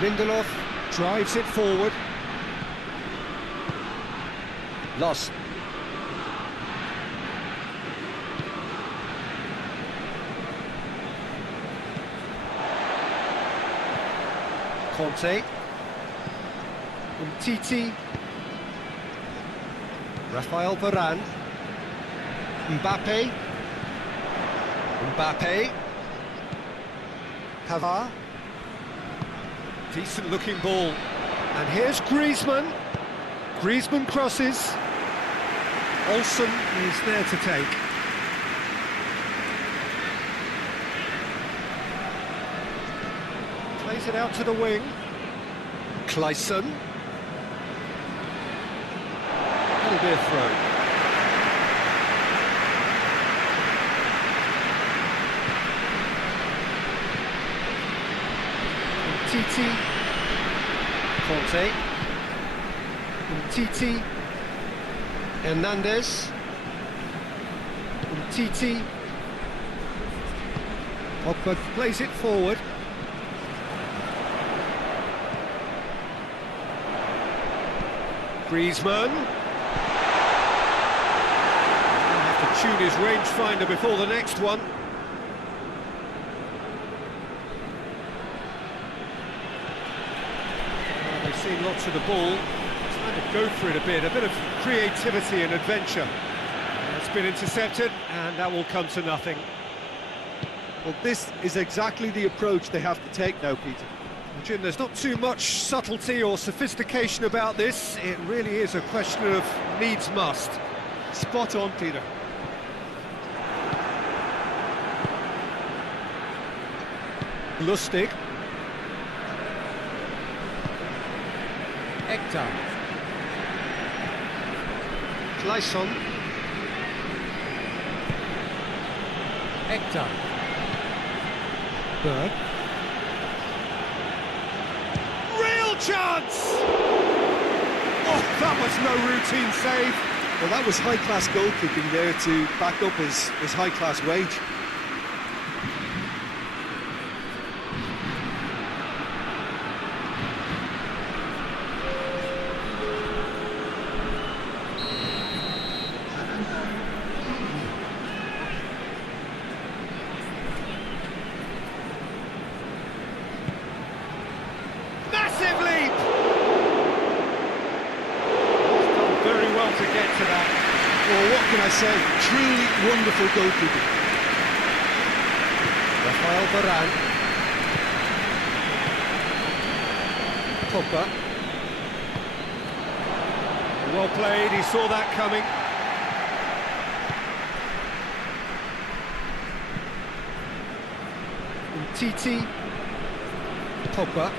Lindelof drives it forward. Lost. Conte. Umtiti. Rafael Varane. Mbappe. Mbappe. Pavard. Decent looking ball. And here's Griezmann. Griezmann crosses. Olsen is there to take. Plays it out to the wing. Clayson. It'll be a throw. Titi. Conte. Titi. Hernandez. Titi. Pogba plays it forward. Griezmann. They'll have to tune his rangefinder before the next one. Well, they've seen lots of the ball, trying to go for it a bit of creativity and adventure. It's been intercepted, and that will come to nothing. Well, this is exactly the approach they have to take now, Peter. Jim, there's not too much subtlety or sophistication about this. It really is a question of needs must. Spot on, Peter. Lustig. Ekdal. Kleisson. Ekdal. Berg. Real chance! Oh, that was no routine save. Well, that was high-class goalkeeping there to back up his high-class wage. Massive leap! He's done very well to get to that. Well, what can I say? Truly wonderful goalkeeping. Rafael Varane. Pogba. Well played, he saw that coming. Titi. Pogba.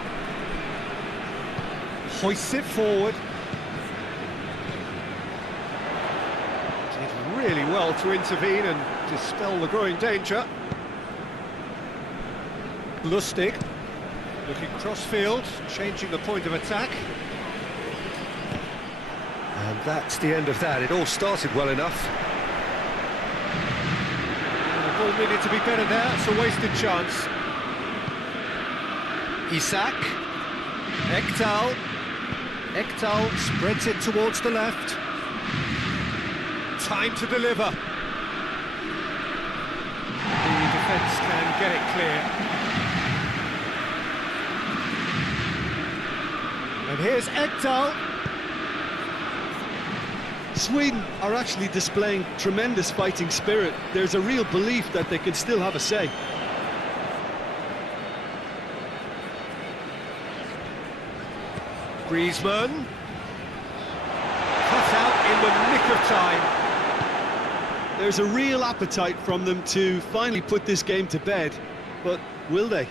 Hoists it forward. Did really well to intervene and dispel the growing danger. Lustig, looking cross-field, changing the point of attack. And that's the end of that. It all started well enough. And the ball needed to be better there. It's a wasted chance. Isak. Ekdal. Ekdal spreads it towards the left. Time to deliver. The defence can get it clear. And here's Ekdal. Sweden are actually displaying tremendous fighting spirit. There's a real belief that they can still have a say. Griezmann. Cut out in the nick of time. There's a real appetite from them to finally put this game to bed, but will they?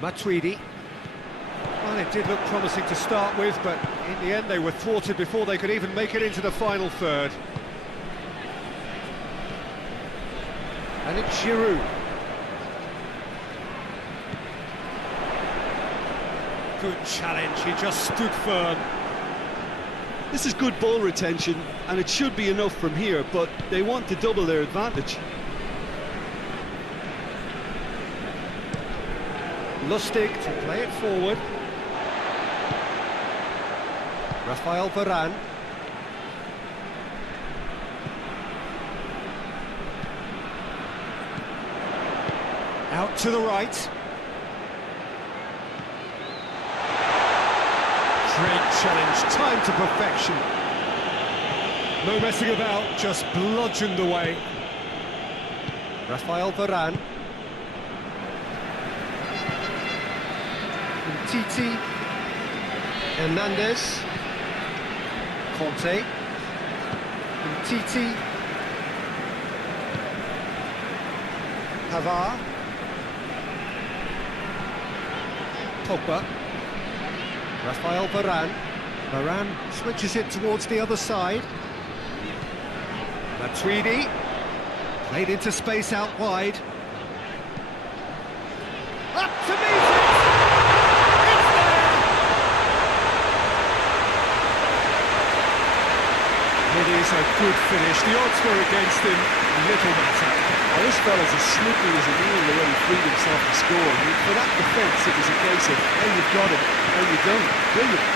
Matuidi. Well, it did look promising to start with, but in the end they were thwarted before they could even make it into the final third. And it's Giroud. Good challenge, he just stood firm. This is good ball retention, and it should be enough from here, but they want to double their advantage. Lustig to play it forward. Rafael Varane. Out to the right. Great challenge, time to perfection. No messing about, just bludgeoned away. Rafael Varane. Titi. Hernandez. Conte. Titi. Pavard. Pogba. Rafael Varane. Varane switches it towards the other side. Matuidi. Played into space out wide. Up to meet it! It's there! It is a good finish. The odds were against him. Little matter. Well, this fella's as slippery as a needle the way he freed himself to score. I mean, for that defence, it was a case of how you've got it, how you don't. Brilliant.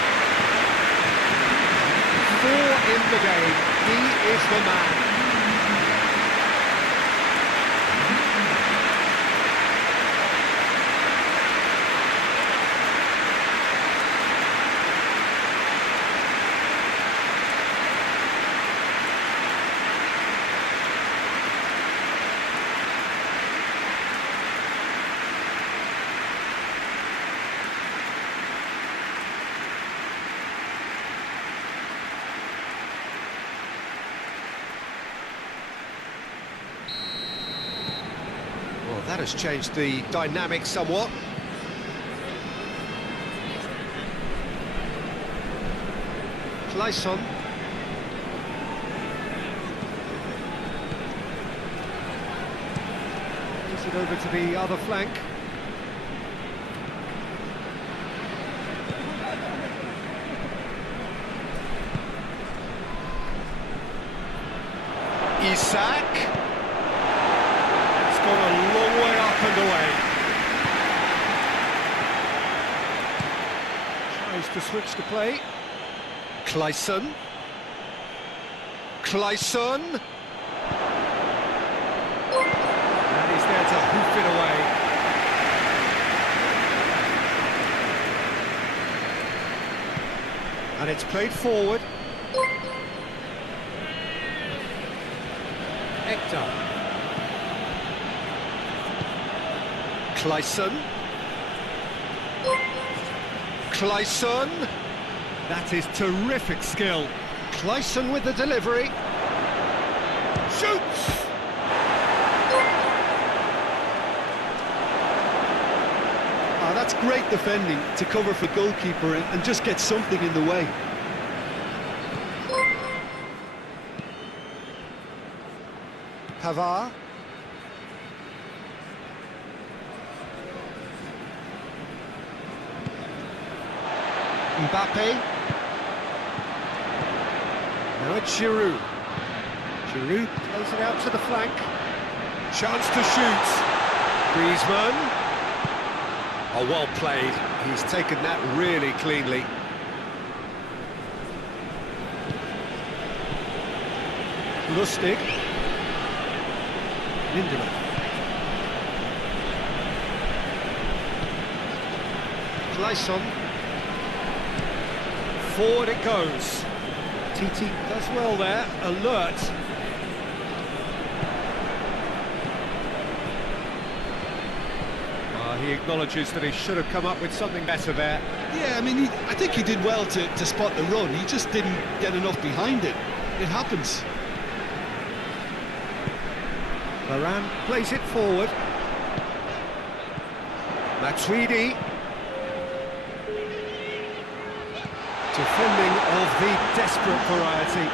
4 in the game. He is the man. Well, that has changed the dynamic somewhat. Clayson. Moves it over to the other flank. Isak. Gone a long way up and away. Tries to switch the play. Clayson. Clayson. And he's there to hoof it away. And it's played forward. Hector. Clayson. Clayson. That is terrific skill. Clayson with the delivery. Shoots! That's great defending to cover for goalkeeper and just get something in the way. Pavard. Mbappe. Now it's Giroud. Giroud plays it out to the flank. Chance to shoot. Griezmann. Oh, well played. He's taken that really cleanly. Lustig. Lindelof. Clayson. Forward it goes. Titi does well there, alert. He acknowledges that he should have come up with something better there. Yeah, I mean, I think he did well to spot the run. He just didn't get enough behind it. It happens. Varane plays it forward. Matuidi. Defending of the desperate variety.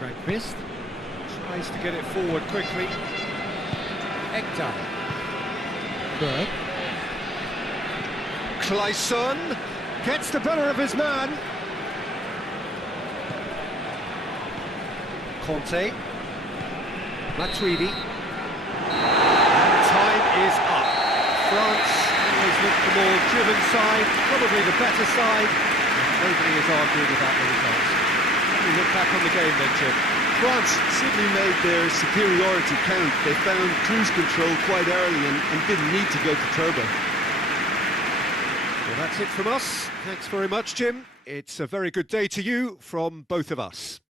Great missed. Tries to get it forward quickly. Hector. Berg. Clayson gets the better of his man. Conte. Matuidi. Is up. France always look the more driven side, probably the better side. Nobody is arguing about the results. Let me look back on the game then, Jim. France simply made their superiority count. They found cruise control quite early and didn't need to go to turbo. Well, that's it from us. Thanks very much, Jim. It's a very good day to you from both of us.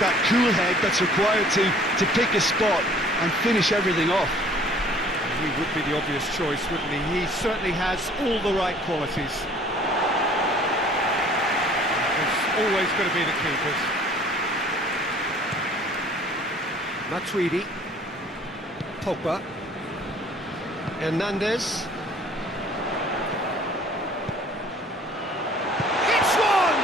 that cool head that's required to pick a spot and finish everything off. He would be the obvious choice, wouldn't he? He certainly has all the right qualities. It's always going to be the keepers. Matuidi. Pogba. Hernandez. It's one!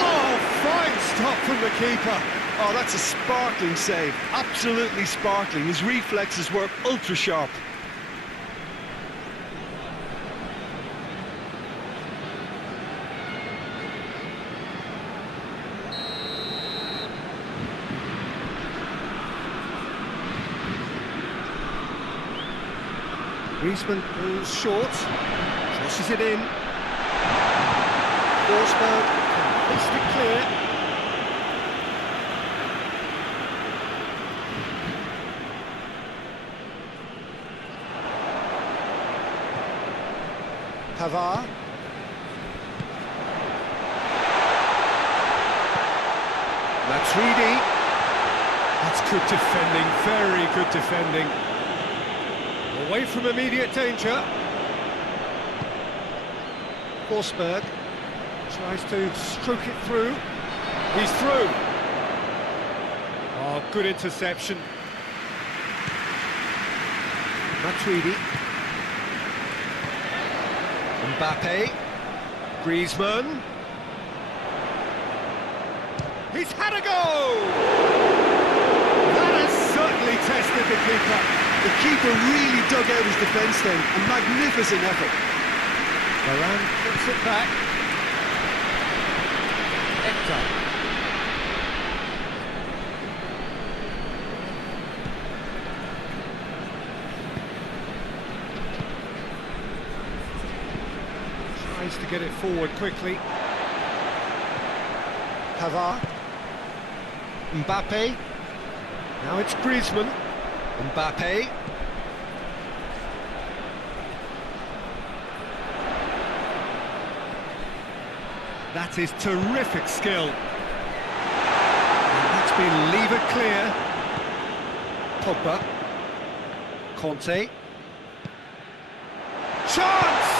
Oh, fine stop from the keeper. Oh, that's a sparkling save. Absolutely sparkling. His reflexes were ultra sharp. Griezmann goes short, crosses it in. Forsberg can fist it clear. Pavard. Matuidi. That's good defending, very good defending. Away from immediate danger. Forsberg tries to stroke it through. He's through. Oh, good interception. Matuidi. Mbappe. Griezmann. He's had a go! That has certainly tested the keeper. The keeper really dug out his defence then. A magnificent effort. Varane puts it back. Hector. Tries to get it forward quickly. Pavard. Mbappe. Now it's Griezmann. Mbappe. That is terrific skill. And that's been levered clear. Pogba. Conte. Chance!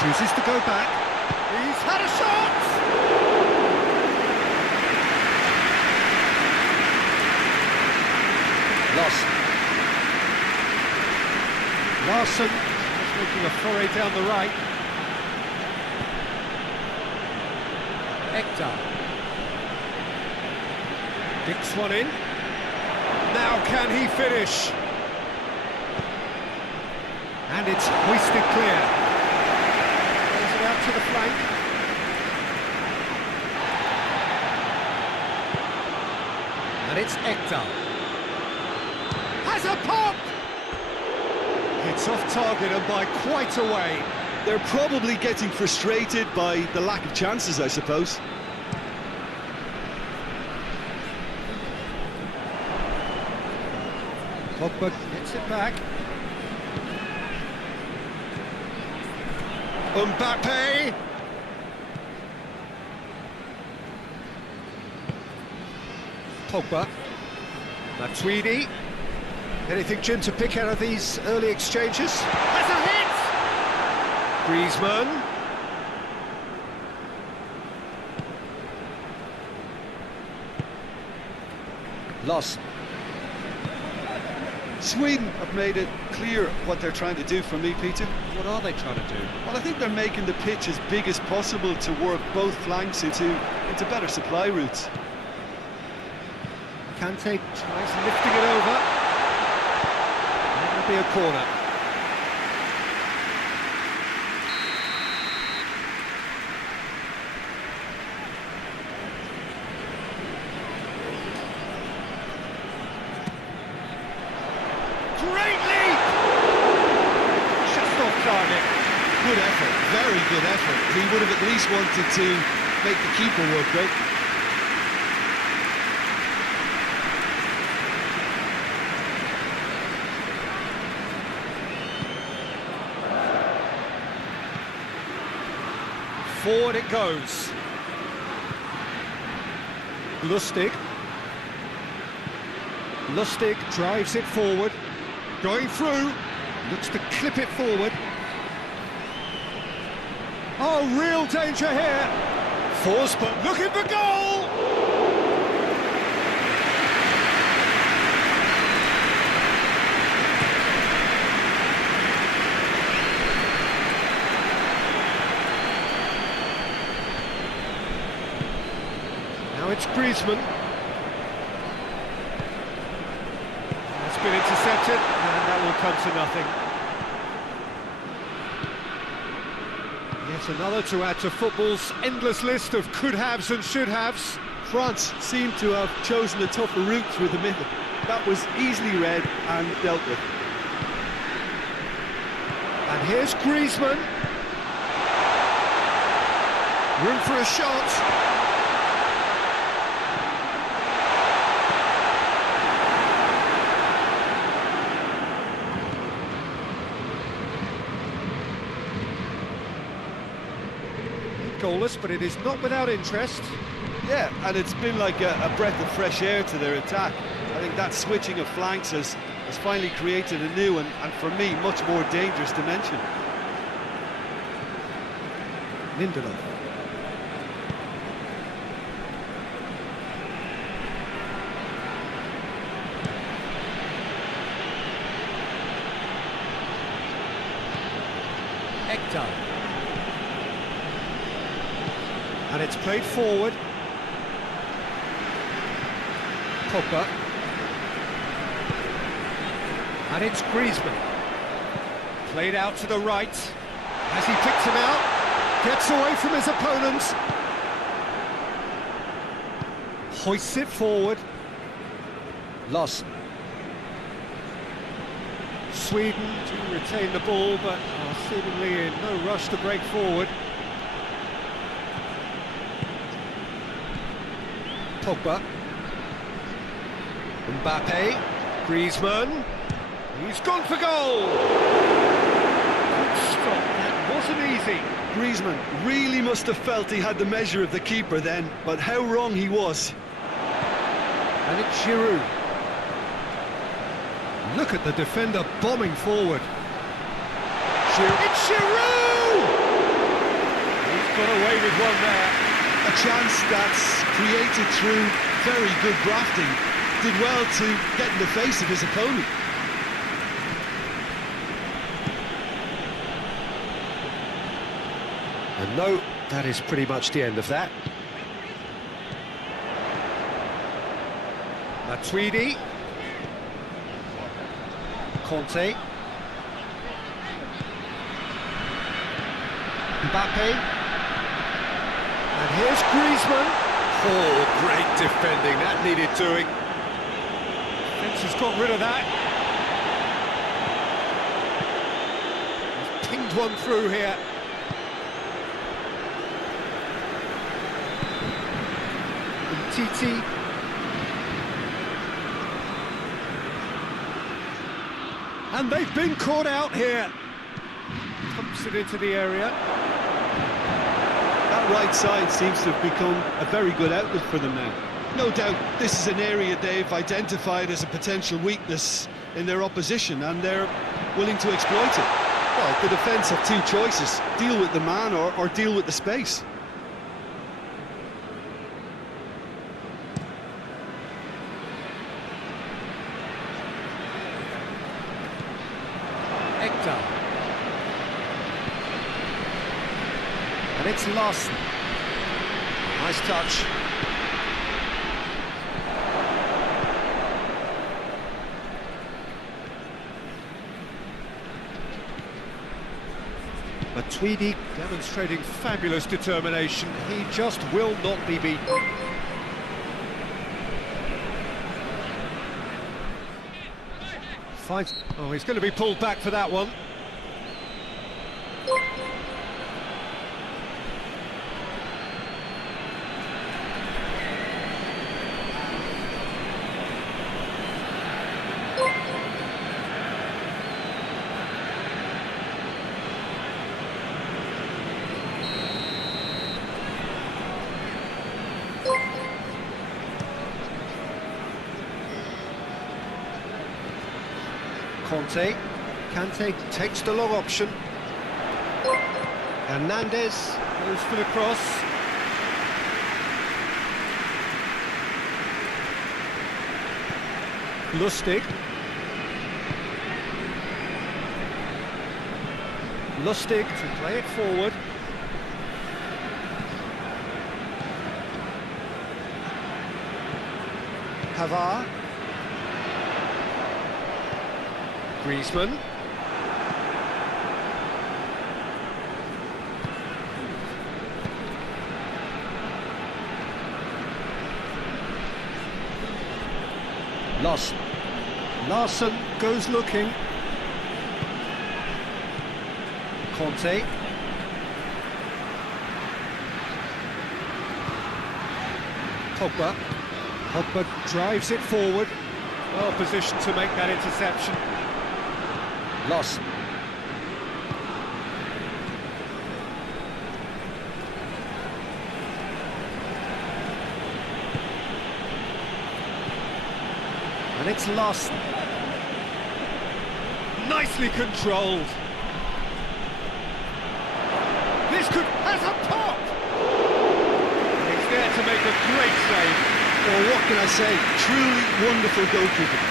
Chooses to go back. He's had a shot! Larson is making a foray down the right. Hector. Dicks one in. Now can he finish? And it's hoisted clear. Throws it out to the flank. And it's Hector. Has a pop! It's off target and by quite a way. They're probably getting frustrated by the lack of chances, I suppose. Pogba gets it back. Mbappe! Pogba. Matuidi. Anything, Jim, to pick out of these early exchanges? Has a hit! Griezmann. Lost. Sweden have made it clear what they're trying to do for me, Peter. What are they trying to do? Well, I think they're making the pitch as big as possible to work both flanks into better supply routes. Kante tries lifting it over. That'll be a corner. Great leap! Just off target. Good effort, very good effort. He would have at least wanted to make the keeper work, right? Forward it goes. Lustig. Lustig drives it forward. Going through. Looks to clip it forward. Oh, real danger here. Forsberg looking for goal! Now it's Griezmann. It's been intercepted, and that will come to nothing. Yet another to add to football's endless list of could-haves and should-haves. France seemed to have chosen a tougher route through the middle. That was easily read and dealt with. And here's Griezmann. Room for a shot. Goalless, but it is not without interest. Yeah, and it's been like a breath of fresh air to their attack. I think that switching of flanks has finally created a new and for me, much more dangerous dimension. Lindelof. Hector. And it's played forward. Pogba. And it's Griezmann. Played out to the right. As he picks him out, gets away from his opponents. Hoists it forward. Lost. Sweden to retain the ball, but are seemingly in no rush to break forward. Pogba. Mbappe. Griezmann. He's gone for goal! Good stop, that wasn't easy. Griezmann really must have felt he had the measure of the keeper then, but how wrong he was. And it's Giroud. Look at the defender bombing forward. Giroud. It's Giroud! He's got away with one there. A chance that's created through very good drafting. Did well to get in the face of his opponent. And no, that is pretty much the end of that. Matuidi. Conte. Mbappe. And here's Griezmann. Oh, great defending, that needed doing. Defence has got rid of that. He's pinged one through here. Titi. And they've been caught out here. Pumps it into the area. That right side seems to have become a very good outlet for them now. No doubt this is an area they've identified as a potential weakness in their opposition, and they're willing to exploit it. Well, the defence have two choices: deal with the man or deal with the space. Hector. And it's Larson. Nice touch. Matuidi demonstrating fabulous determination. He just will not be beaten. Oh, he's going to be pulled back for that one. Conte. Kante takes the long option. Hernandez goes for the cross. Lustig. Lustig to play it forward. Pavard. Griezmann. Larson goes looking. Conte. Pogba drives it forward. Well positioned to make that interception. Larson. And it's Larson. Nicely controlled. This has a pop! He's there to make a great save. Well, what can I say? Truly wonderful goalkeeping.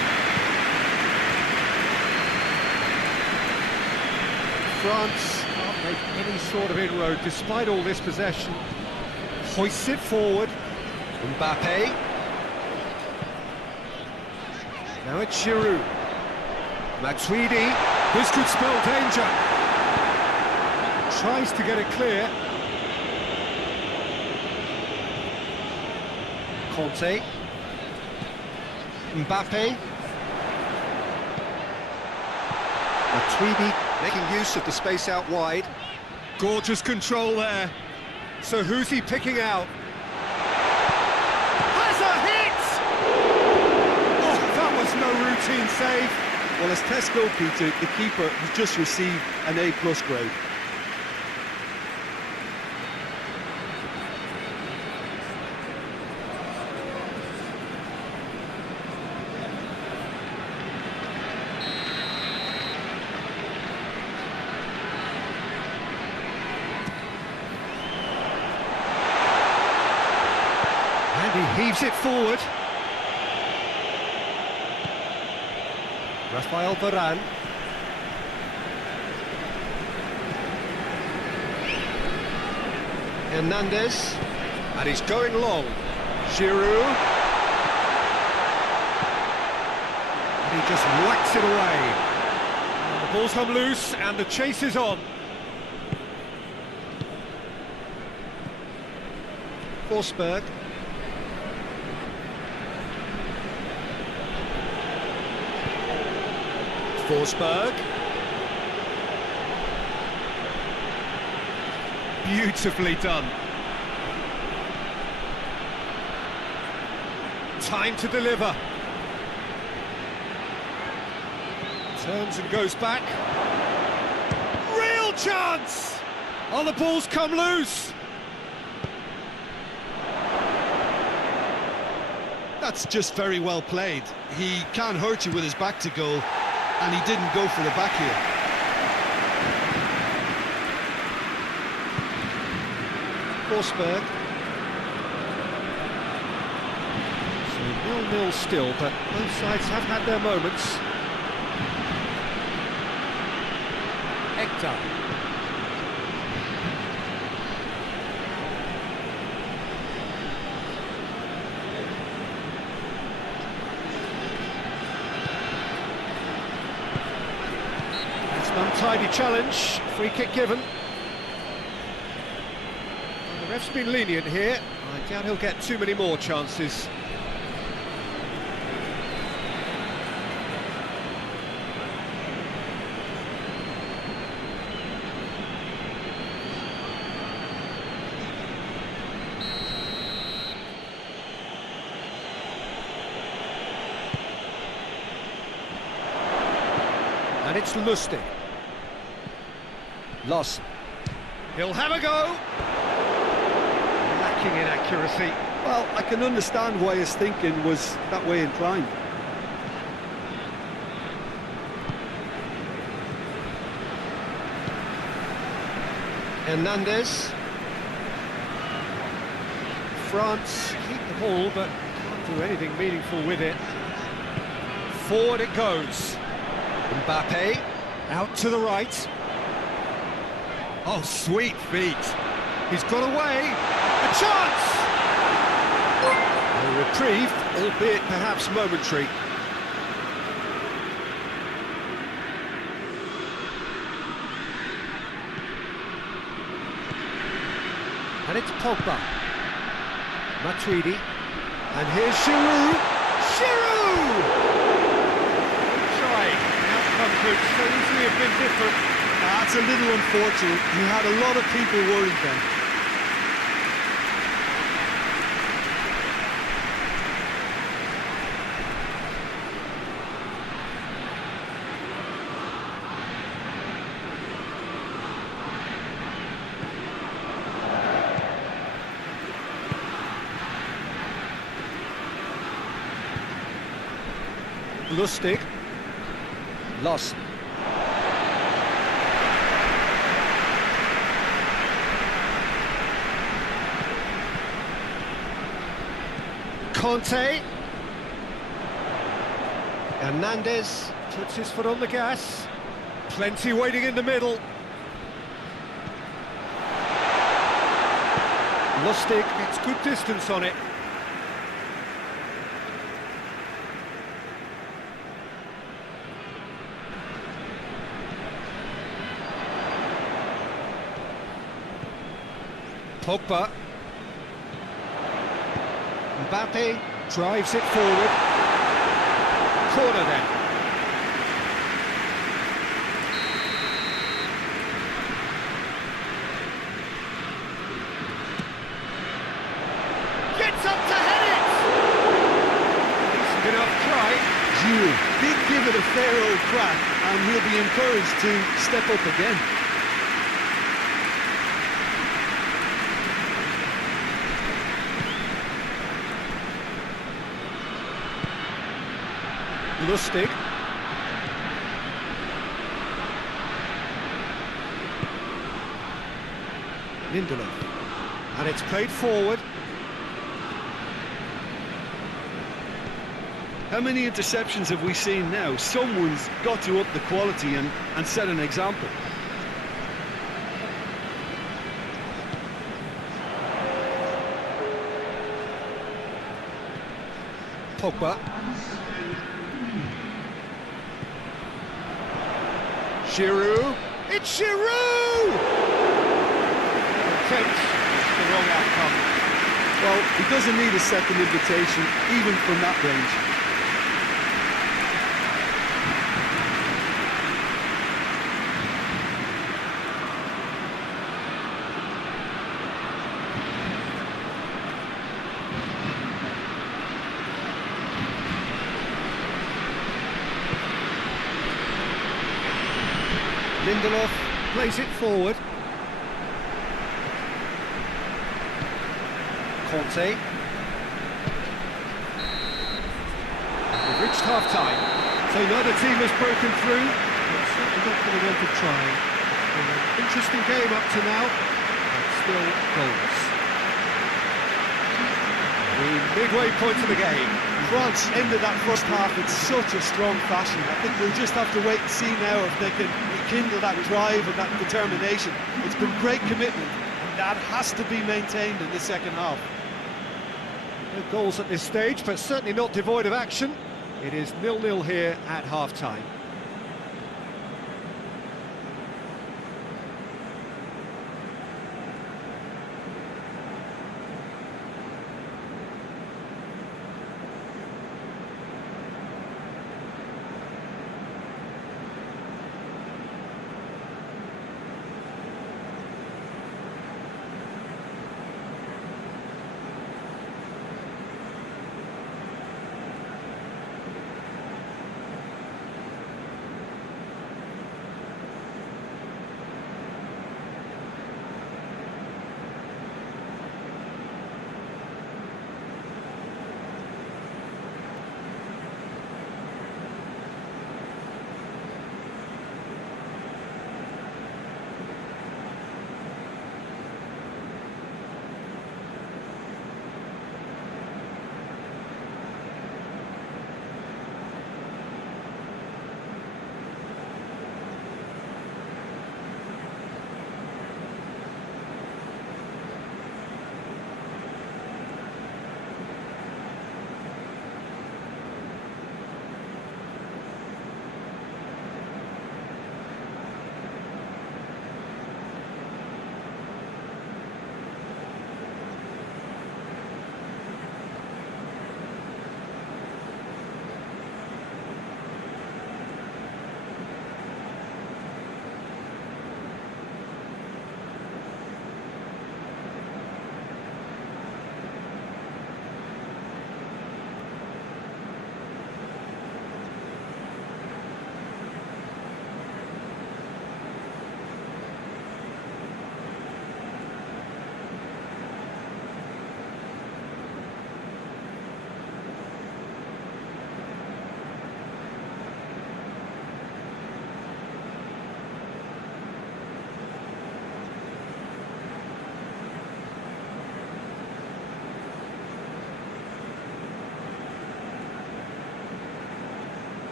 France can't make any sort of inroad despite all this possession. Hoists it forward. Mbappe. Now it's Giroud. Matuidi. This could spell danger. Tries to get it clear. Conte. Mbappe. Matuidi making use of the space out wide. Gorgeous control there. So who's he picking out? Has a hit! Oh, that was no routine save. Well, as test goalkeeper, the keeper has just received an A+ grade. And he heaves it forward. Rafael Varane. Hernandez. And he's going long. Giroud. And he just whacks it away. And the ball's come loose and the chase is on. Forsberg. Forsberg. Beautifully done. Time to deliver. Turns and goes back. Real chance! Oh, the ball's come loose. That's just very well played. He can't hurt you with his back to goal, and he didn't go for the back heel. Forsberg. So 0-0 still, but both sides have had their moments. Hector. An untidy challenge, free kick given. Well, the ref's been lenient here. I doubt he'll get too many more chances. And it's Lustig. Larson. He'll have a go. Lacking in accuracy. Well, I can understand why his thinking was that way inclined. Hernandez. France keep the ball, but can't do anything meaningful with it. Forward it goes. Mbappe, out to the right. Oh, sweet feet. He's got away. A chance! A reprieve, albeit perhaps momentary. And it's Pogba. Matuidi. And here's Giroud. Giroud! Try. The outcome could so easily have been different. That's a little unfortunate. He had a lot of people worried then. Lustig. Lost. Conte. Hernandez puts his foot on the gas. Plenty waiting in the middle. Lustig gets good distance on it. Pogba. Mbappe drives it forward. Corner then. Gets up to head it! Decent enough try. Giroud did give it a fair old crack, and he'll be encouraged to step up again. Lustig. Lindelof. And it's played forward. How many interceptions have we seen now? Someone's got to up the quality and set an example. Pogba. Giroud. It's Giroud! Tense. The wrong outcome. Well, he doesn't need a second invitation, even from that range. Lindelof plays it forward. Conte. We've reached half-time, so neither team has broken through. But certainly not going to want to try. An interesting game up to now, but still goals. The midway point of the game. France ended that first half in such a strong fashion. I think we'll just have to wait and see now if they can rekindle that drive and that determination. It's been great commitment, and that has to be maintained in the second half. No goals at this stage, but certainly not devoid of action. It is 0-0 here at half-time.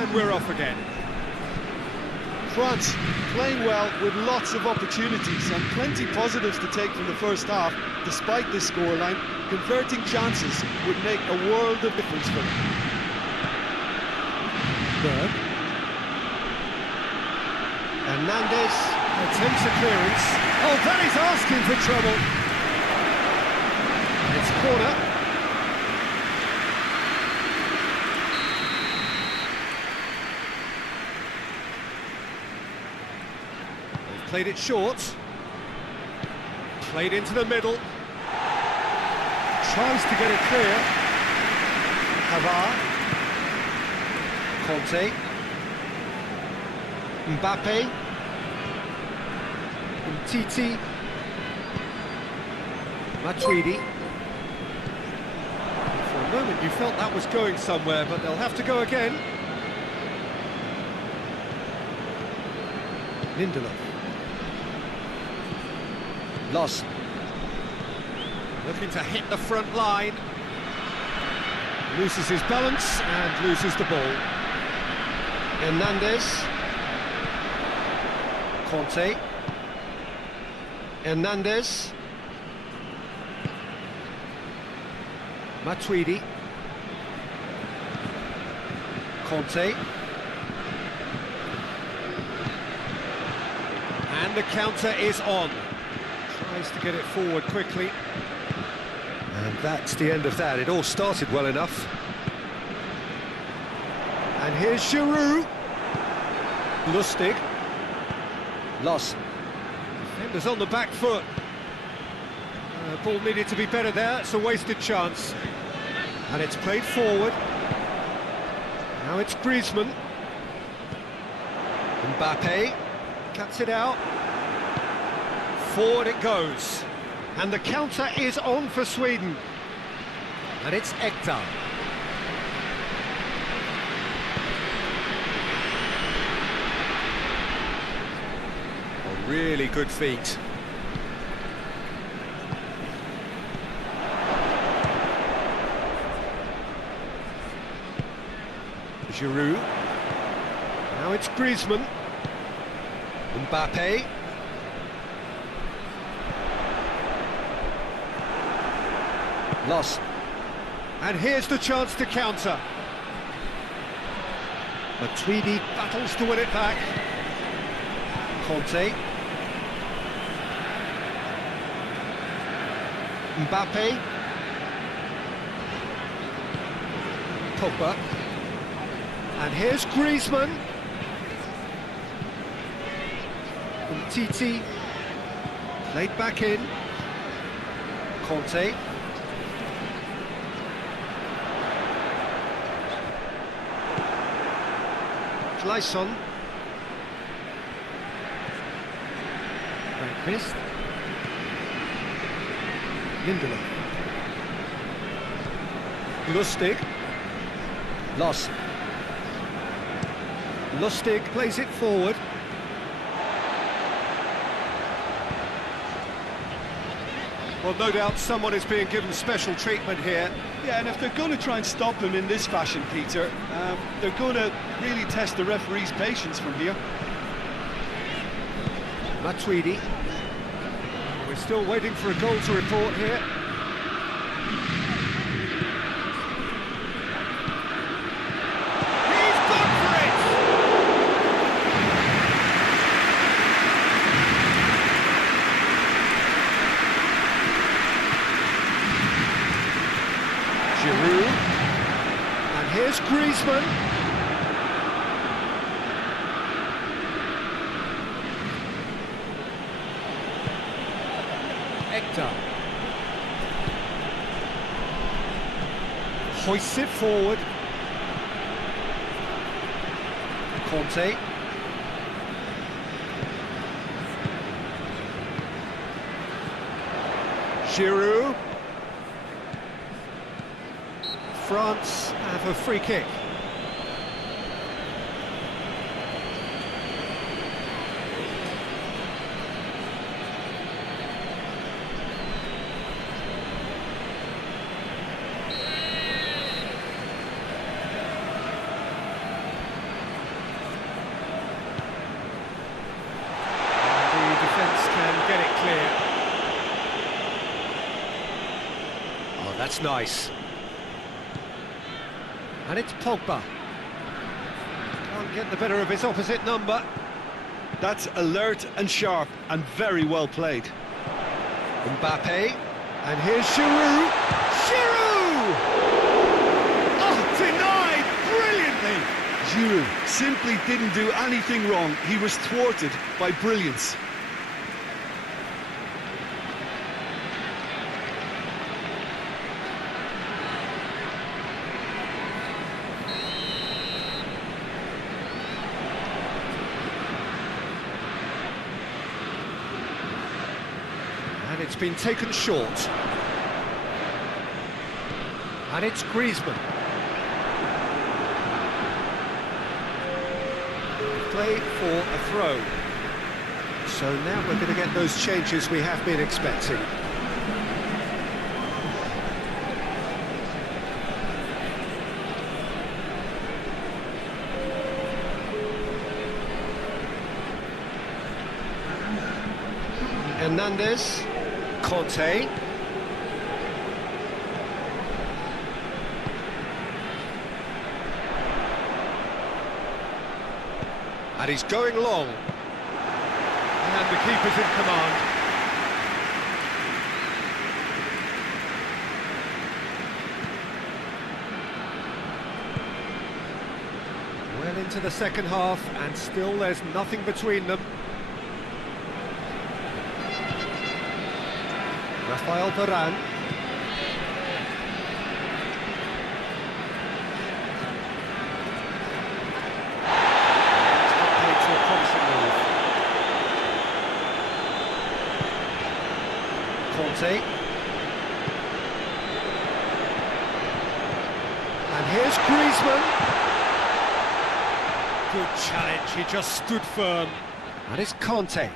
And we're off again. France playing well with lots of opportunities and plenty positives to take from the first half. Despite this scoreline, converting chances would make a world of difference for them. Berg. Hernandez attempts a clearance. Oh, that is asking for trouble. It's corner. They've played it short. Played into the middle. Tries to get it clear. Havard. Conte. Mbappe. Titi. Matuidi. For a moment you felt that was going somewhere, but they'll have to go again. Lindelof. Lost. Looking to hit the front line. Loses his balance and loses the ball. Hernandez. Conte. Hernandez. Matuidi. Conte. And the counter is on. Tries to get it forward quickly. And that's the end of that. It all started well enough. And here's Giroud. Lustig. Lost. Defenders on the back foot. Ball needed to be better there. It's a wasted chance. And it's played forward. Now it's Griezmann. Mbappe. Cuts it out. Forward it goes. And the counter is on for Sweden. And it's Ekdal. A really good feat. Giroud. Now it's Griezmann. Mbappe. Lost. And here's the chance to counter. Matuidi battles to win it back. Conte. Mbappe. Pogba. And here's Griezmann. Titi. Played back in. Conte. Gleison. Bergqvist. Lindelof. Lustig. Lost. Lustig plays it forward. Well, no doubt someone is being given special treatment here. Yeah, and if they're going to try and stop him in this fashion, Peter, they're going to really test the referee's patience from here. Matuidi. We're still waiting for a goal to report here. He's gone for it! Giroud. And here's Griezmann. Ekdal. Hoists it forward. Conte. Giroud. France have a free kick. That's nice. And it's Pogba. Can't get the better of his opposite number. That's alert and sharp and very well played. Mbappe. And here's Giroud. Giroud! Oh, denied brilliantly. Giroud simply didn't do anything wrong. He was thwarted by brilliance. And it's been taken short. And it's Griezmann. Play for a throw. So now we're going to get those changes we have been expecting. Hernandez. Conte. And he's going long. And the keeper's in command. Well into the second half, and still there's nothing between them. Rafael Varane. Conte. And here's Griezmann. Good challenge, he just stood firm. And it's Conte.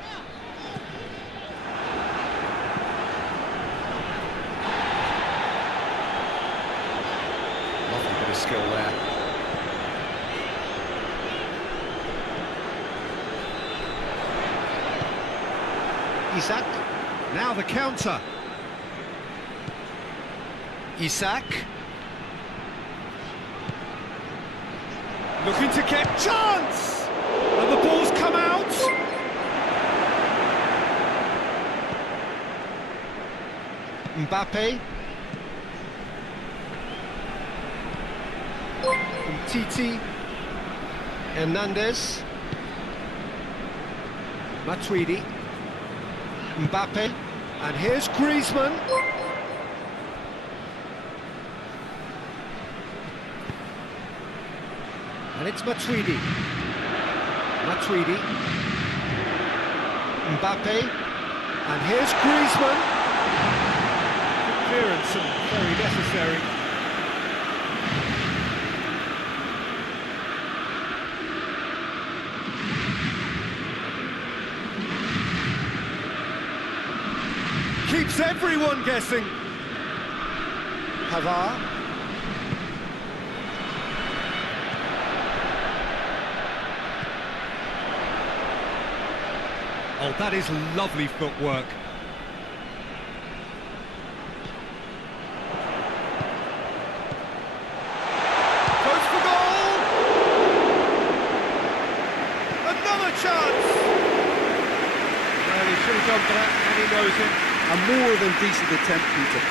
Lovely bit of skill there. Isak. Now the counter. Isak. Looking to get chance! And the ball's come out! Mbappe. Titi. Hernandez. Matuidi. Mbappe. And here's Griezmann. And it's Matuidi. Matuidi. Mbappe. And here's Griezmann. Good clearance and very necessary. Keeps everyone guessing. Pavard. Oh, that is lovely footwork. Goes for goal! Another chance! Well, he should have gone for that, and he knows it. A more than decent attempt, Peter.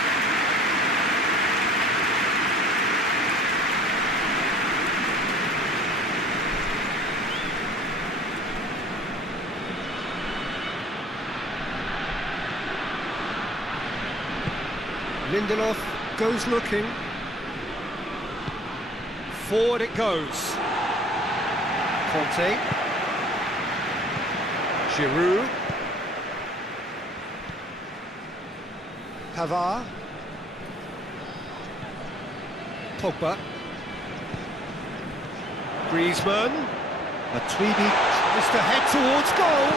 Lindelof goes looking. Forward it goes. Conte. Giroud. Pavard. Pogba. Griezmann. Matuidi tries to head towards goal.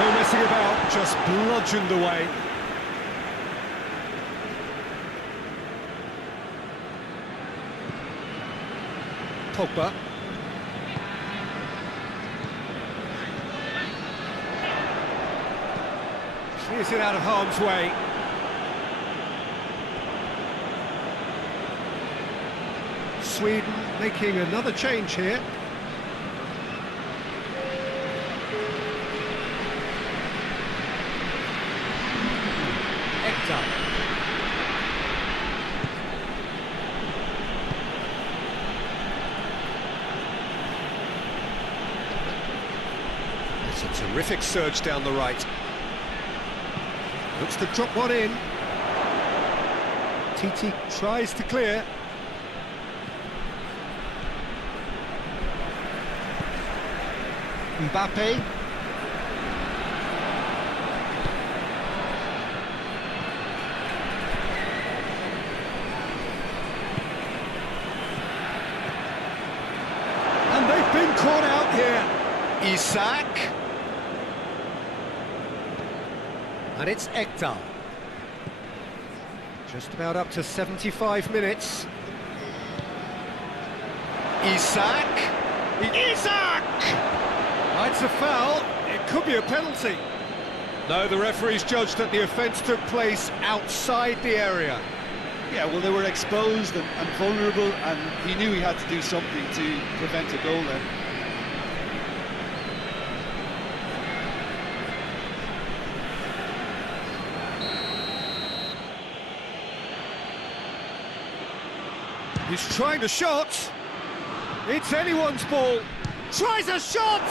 No messing about, just bludgeoned away. Pogba. Clears it out of harm's way. Sweden making another change here. It's a terrific surge down the right. Looks to drop one in. Titi tries to clear. Mbappe. And they've been caught out here. Isak. And it's Ekdal. Just about up to 75 minutes. Isak! Isak! It's a foul. It could be a penalty. No, the referee's judged that the offence took place outside the area. Yeah, well, they were exposed and vulnerable, and he knew he had to do something to prevent a goal there. He's trying a shot. It's anyone's ball. Tries a shot!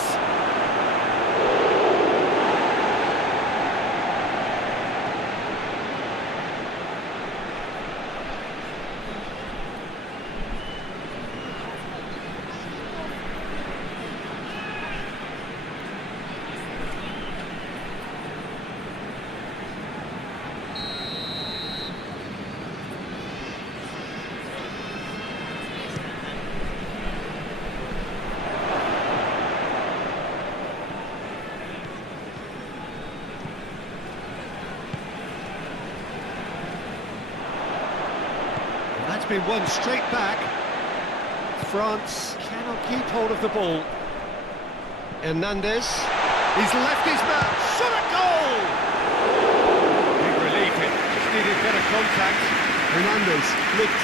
That's been won straight back. France cannot keep hold of the ball. Hernandez. He's left his man. Shot a goal! Big relief, it just needed better contact. Hernandez looked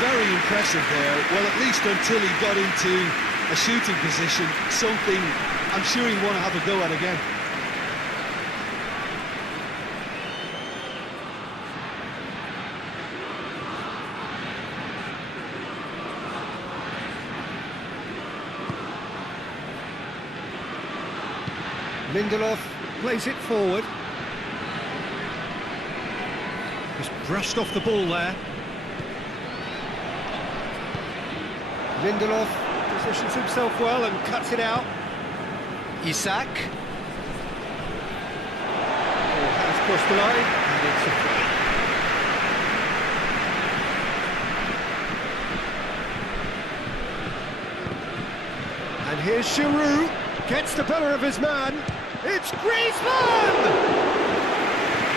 very impressive there, well, at least until he got into a shooting position, something I'm sure he'd want to have a go at again. Lindelof plays it forward. Just brushed off the ball there. Lindelof positions himself well and cuts it out. Isak. Ball has crossed the line, and it's a free. And here's Giroud, gets the better of his man. It's Griezmann!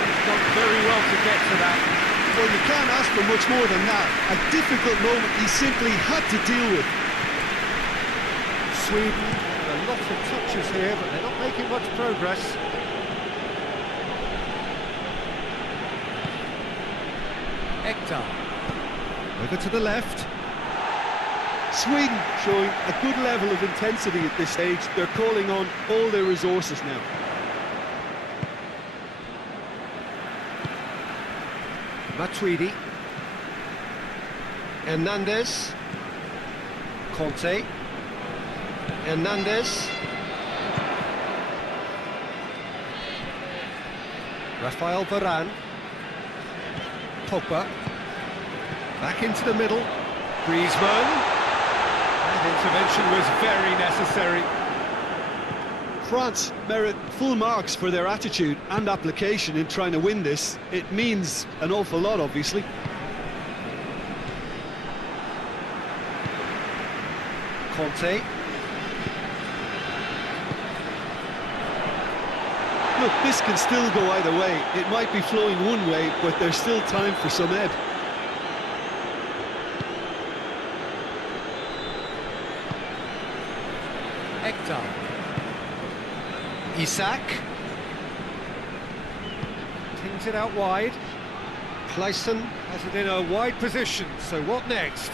He's done very well to get to that. Well, you can't ask for much more than that. A difficult moment he simply had to deal with. Sweden, a lot of touches here, but they're not making much progress. Ekdal. Over to the left. Sweden showing a good level of intensity at this stage. They're calling on all their resources now. Matuidi. Hernandez. Conte. Hernandez. Rafael Varane. Pogba. Back into the middle. Griezmann. That intervention was very necessary. France merit full marks for their attitude and application in trying to win this. It means an awful lot, obviously. Conte. Look, this can still go either way. It might be flowing one way, but there's still time for some ebb. Ekdal. Isak. Tings it out wide. Clayson has it in a wide position, so what next?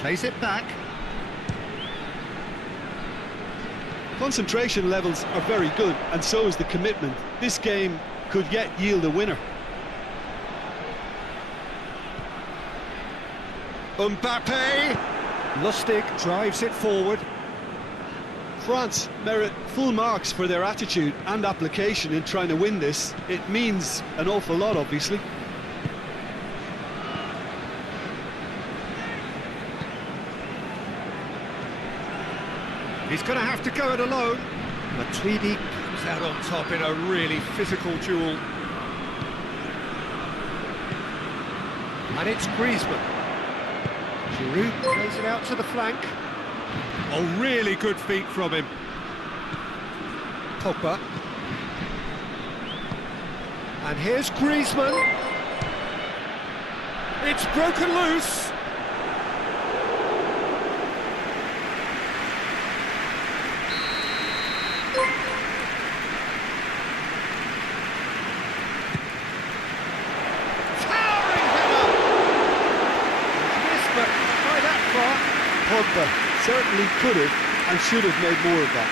Plays it back. Concentration levels are very good, and so is the commitment. This game could yet yield a winner. Mbappe! Lustig drives it forward. France merit full marks for their attitude and application in trying to win this. It means an awful lot, obviously. He's going to have to go it alone. Matuidi comes out on top in a really physical duel. And it's Griezmann. Giroud plays it out to the flank. Oh, really good feet from him. Pogba. And here's Griezmann. It's broken loose. Pogba certainly could have and should have made more of that.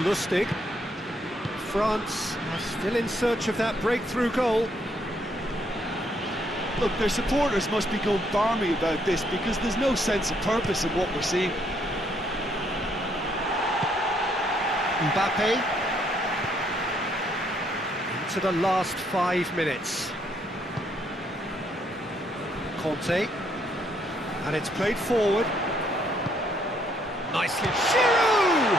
Lustig. France are still in search of that breakthrough goal. Look, their supporters must be going balmy about this because there's no sense of purpose in what we're seeing. Mbappe. Into the last 5 minutes. Conte. And it's played forward. Nicely. Giroud!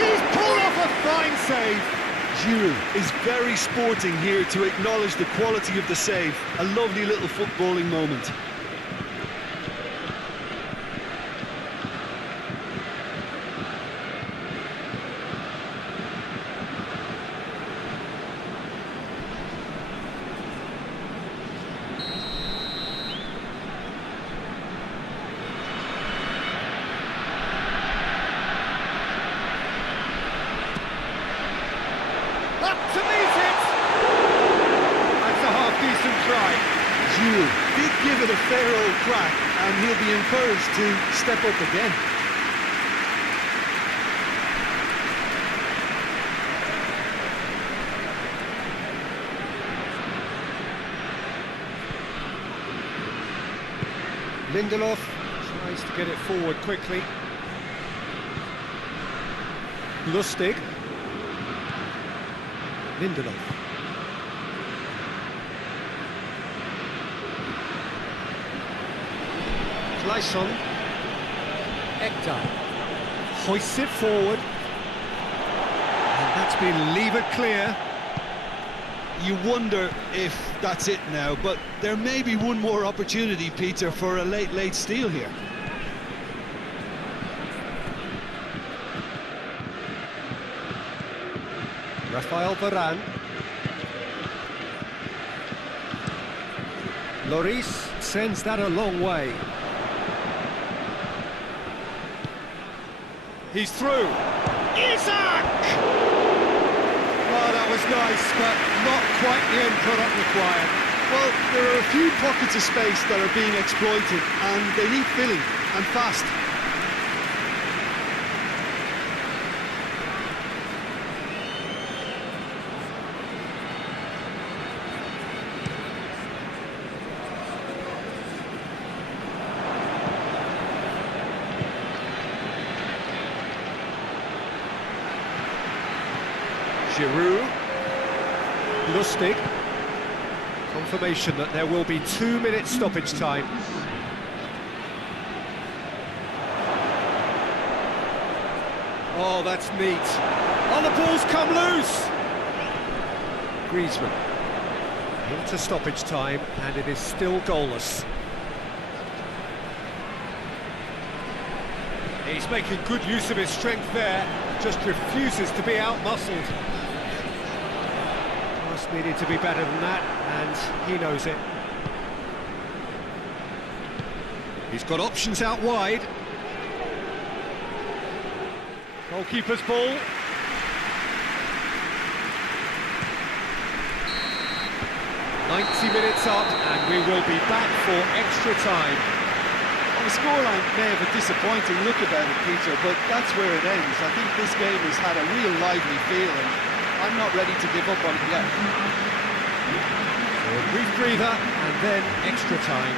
He's pulled off a fine save. Giroud is very sporting here to acknowledge the quality of the save. A lovely little footballing moment. To meet it! That's a half-decent try. Giroud did give it a fair old crack, and he'll be encouraged to step up again. Lindelof tries to get it forward quickly. Lustig. Lindelof. Clayson. Ekdal. Hoists it forward. And that's been levered clear. You wonder if that's it now, but there may be one more opportunity, Peter, for a late steal here. Rafael Varane. Lloris sends that a long way. He's through. Isaac! Oh, that was nice, but not quite the end product required. Well, there are a few pockets of space that are being exploited, and they need filling, and fast. Giroud. Lustig. Confirmation that there will be 2 minutes stoppage time. Oh, that's neat. Oh, the ball's come loose! Griezmann. Into stoppage time, and it is still goalless. He's making good use of his strength there, just refuses to be out-muscled. just needed to be better than that, and he knows it. He's got options out wide. Goalkeeper's ball. "90 minutes up, and we will be back for extra time." Well, the scoreline may have a disappointing look about it, Peter, but that's where it ends. I think this game has had a real lively feel, and I'm not ready to give up on it yet. So a brief breather, and then extra time.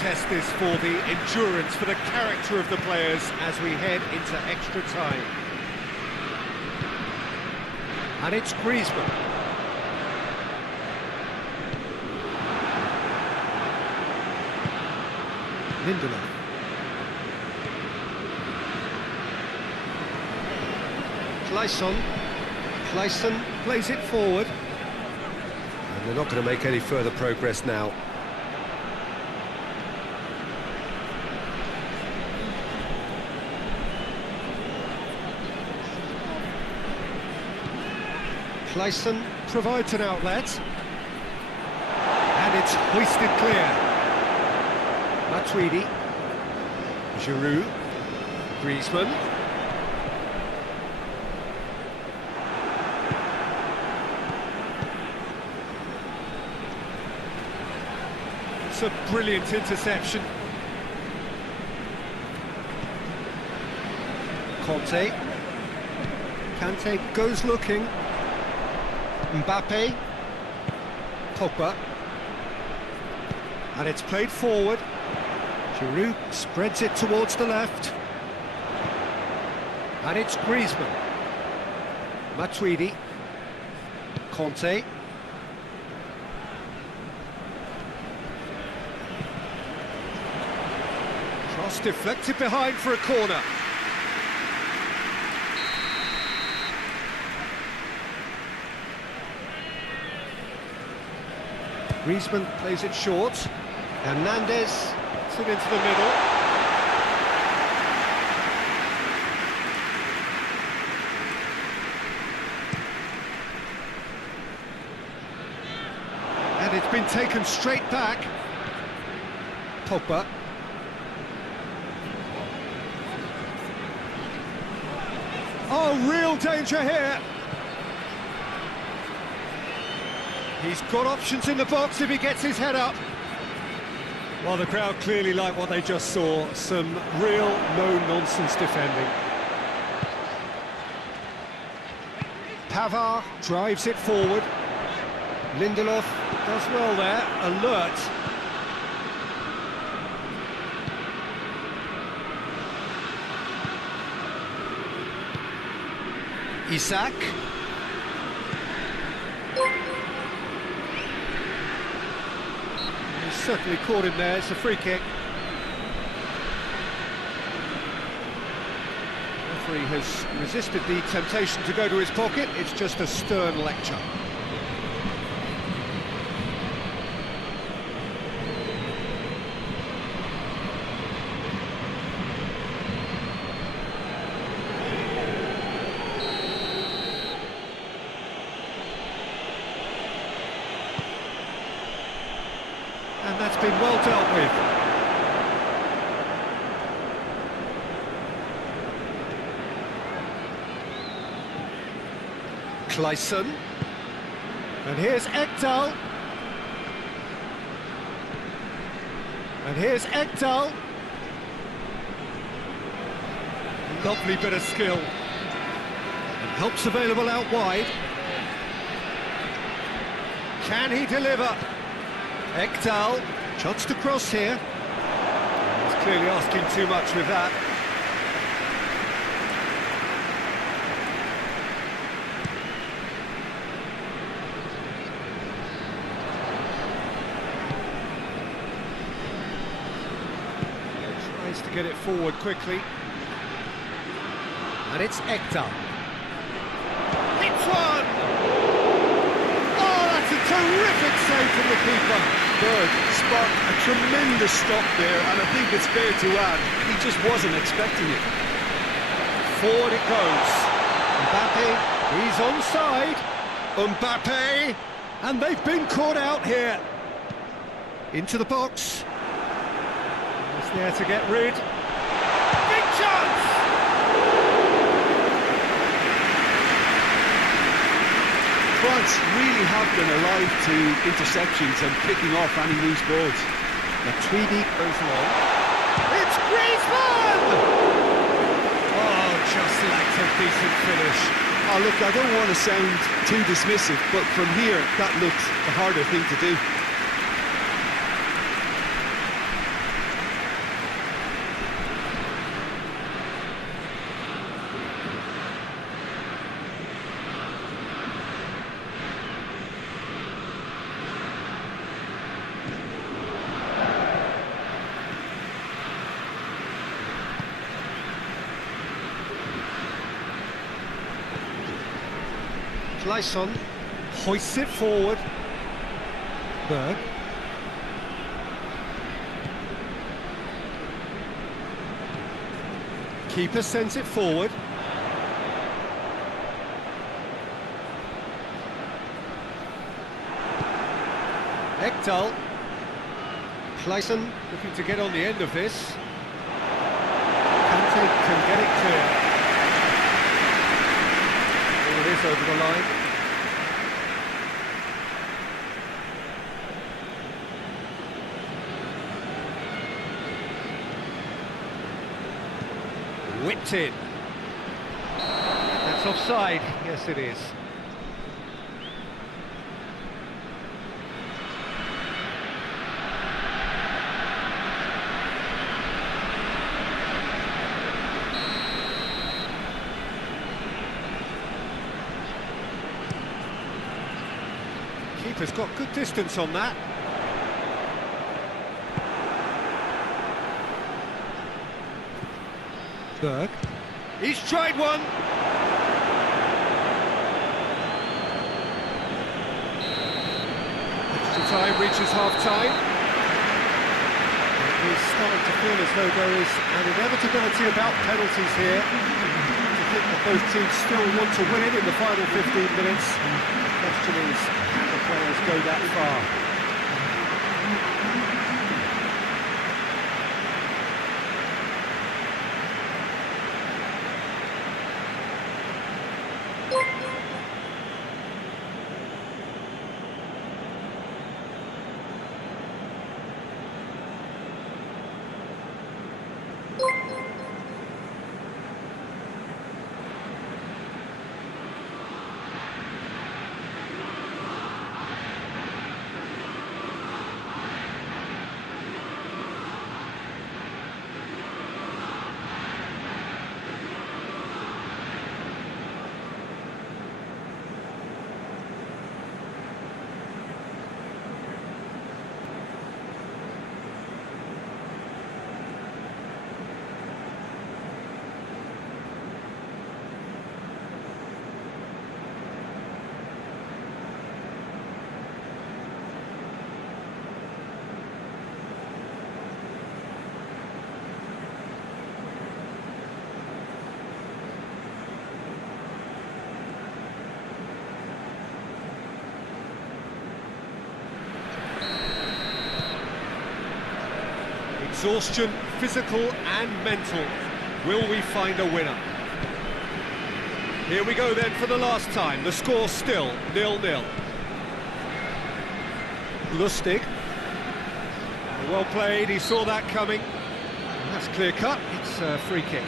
test this for the endurance, for the character of the players as we head into extra time. And it's Griezmann. Lindelof. Clayson plays it forward. And they're not going to make any further progress now. Clayson provides an outlet. And it's hoisted clear. Matuidi, Giroud, Griezmann. It's a brilliant interception. Kante goes looking. Mbappe, Pogba. And it's played forward. Giroud spreads it towards the left. And it's Griezmann. Matuidi. Conte. Cross deflected behind for a corner. Griezmann plays it short. Hernandez puts it into the middle. And it's been taken straight back. Pogba. Oh, real danger here. He's got options in the box if he gets his head up. Well, the crowd clearly like what they just saw. Some real no-nonsense defending. Pavard drives it forward. Lindelof does well there, alert. Isak. He's certainly caught him there, it's a free kick. The referee has resisted the temptation to go to his pocket, it's just a stern lecture. And that's been well dealt with. Clayson. And here's Ekdal. And here's Ekdal. Lovely bit of skill. And help's available out wide. Can he deliver? Ekdal, chance to cross here. He's clearly asking too much with that. Tries to get it forward quickly. And it's Ekdal. Hits one! Oh, that's a terrific save from the keeper. Bird spot a tremendous stop there, and I think it's fair to add, he just wasn't expecting it. Forward it goes. Mbappe, he's onside. Mbappe, and they've been caught out here. Into the box. He's there to get rid. Big chance! France really have been alive to interceptions and picking off any loose balls. Matuidi goes long. It's Griezmann! Oh, just lacked a decent finish. Oh, look, I don't want to sound too dismissive, but from here, that looks the harder thing to do. Clayson hoists it forward. Berg. Keeper sends it forward. Ekdal. Clayson looking to get on the end of this. Kante can get it clear. All it is over the line. Whipped in. That's offside. Yes, it is. Keeper's got good distance on that. Berg. He's tried one. Extra time reaches half-time. It is starting to feel as though there is an inevitability about penalties here. I think that both teams still want to win it in the final 15 minutes. The question is, can the players go that far? Exhaustion, physical and mental. Will we find a winner? Here we go then for the last time. The score still 0-0. Lustig. Well played, he saw that coming. That's clear cut, it's a free kick.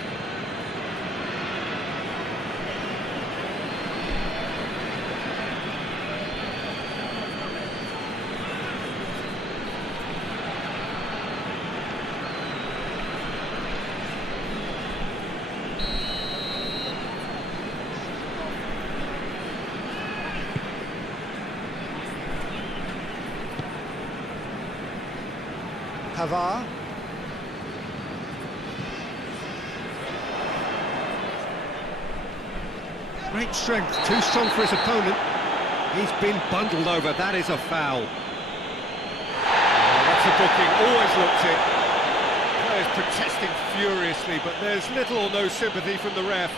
Pavard. Great strength, too strong for his opponent. He's been bundled over, that is a foul. Oh, that's a booking, always looked it. Players protesting furiously, but there's little or no sympathy from the ref.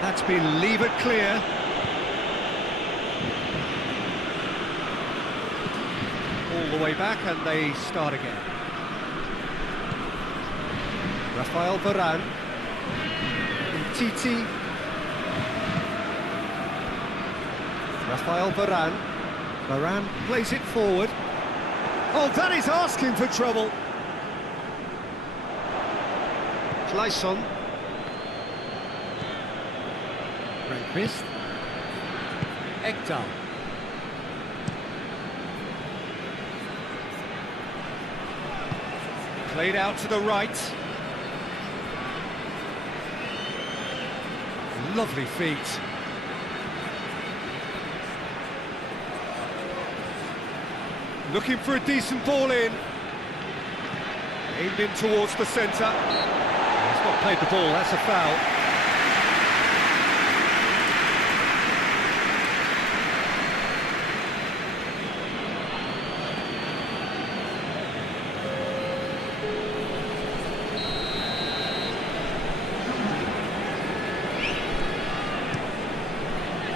That's been levered clear. All the way back and they start again. Rafael Varane. Titi. Rafael Varane. Varane plays it forward. Oh, that is asking for trouble. Clayson. Rehnquist. Ekdal. Played out to the right. Lovely feet. Looking for a decent ball in. Aimed in towards the centre. He's not played the ball, that's a foul.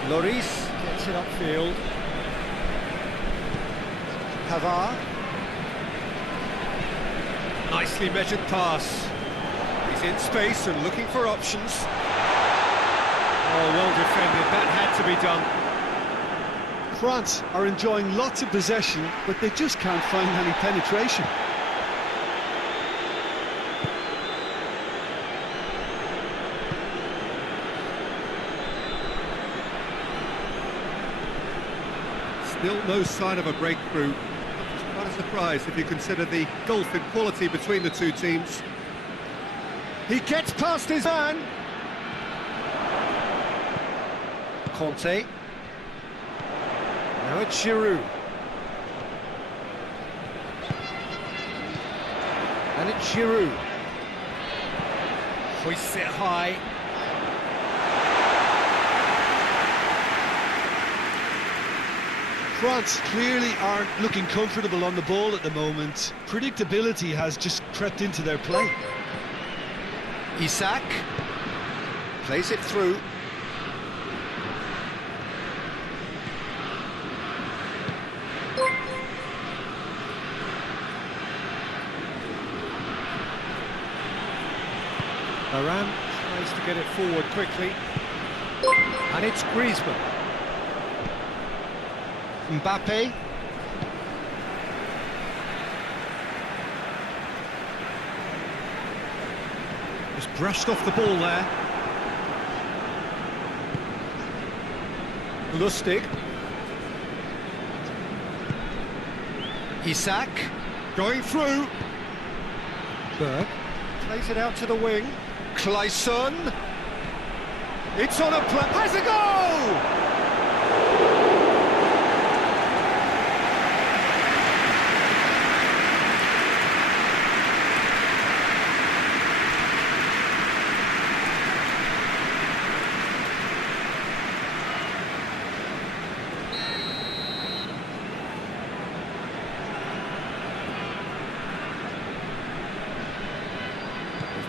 Lloris gets it upfield. Pavard. Nicely measured pass. He's in space and looking for options. Oh, well defended, that had to be done. France are enjoying lots of possession, but they just can't find any penetration. Still no sign of a breakthrough. Not a surprise if you consider the gulf in quality between the two teams. He gets past his man. Conte. Now it's Giroud. And it's Giroud. Hoists it high. France clearly aren't looking comfortable on the ball at the moment. Predictability has just crept into their play. Isak plays it through. Varane tries to get it forward quickly. And it's Griezmann. Mbappe. Just brushed off the ball there. Lustig. Isak going through. Berg plays it out to the wing. Clayson. It's on a play. Has a goal!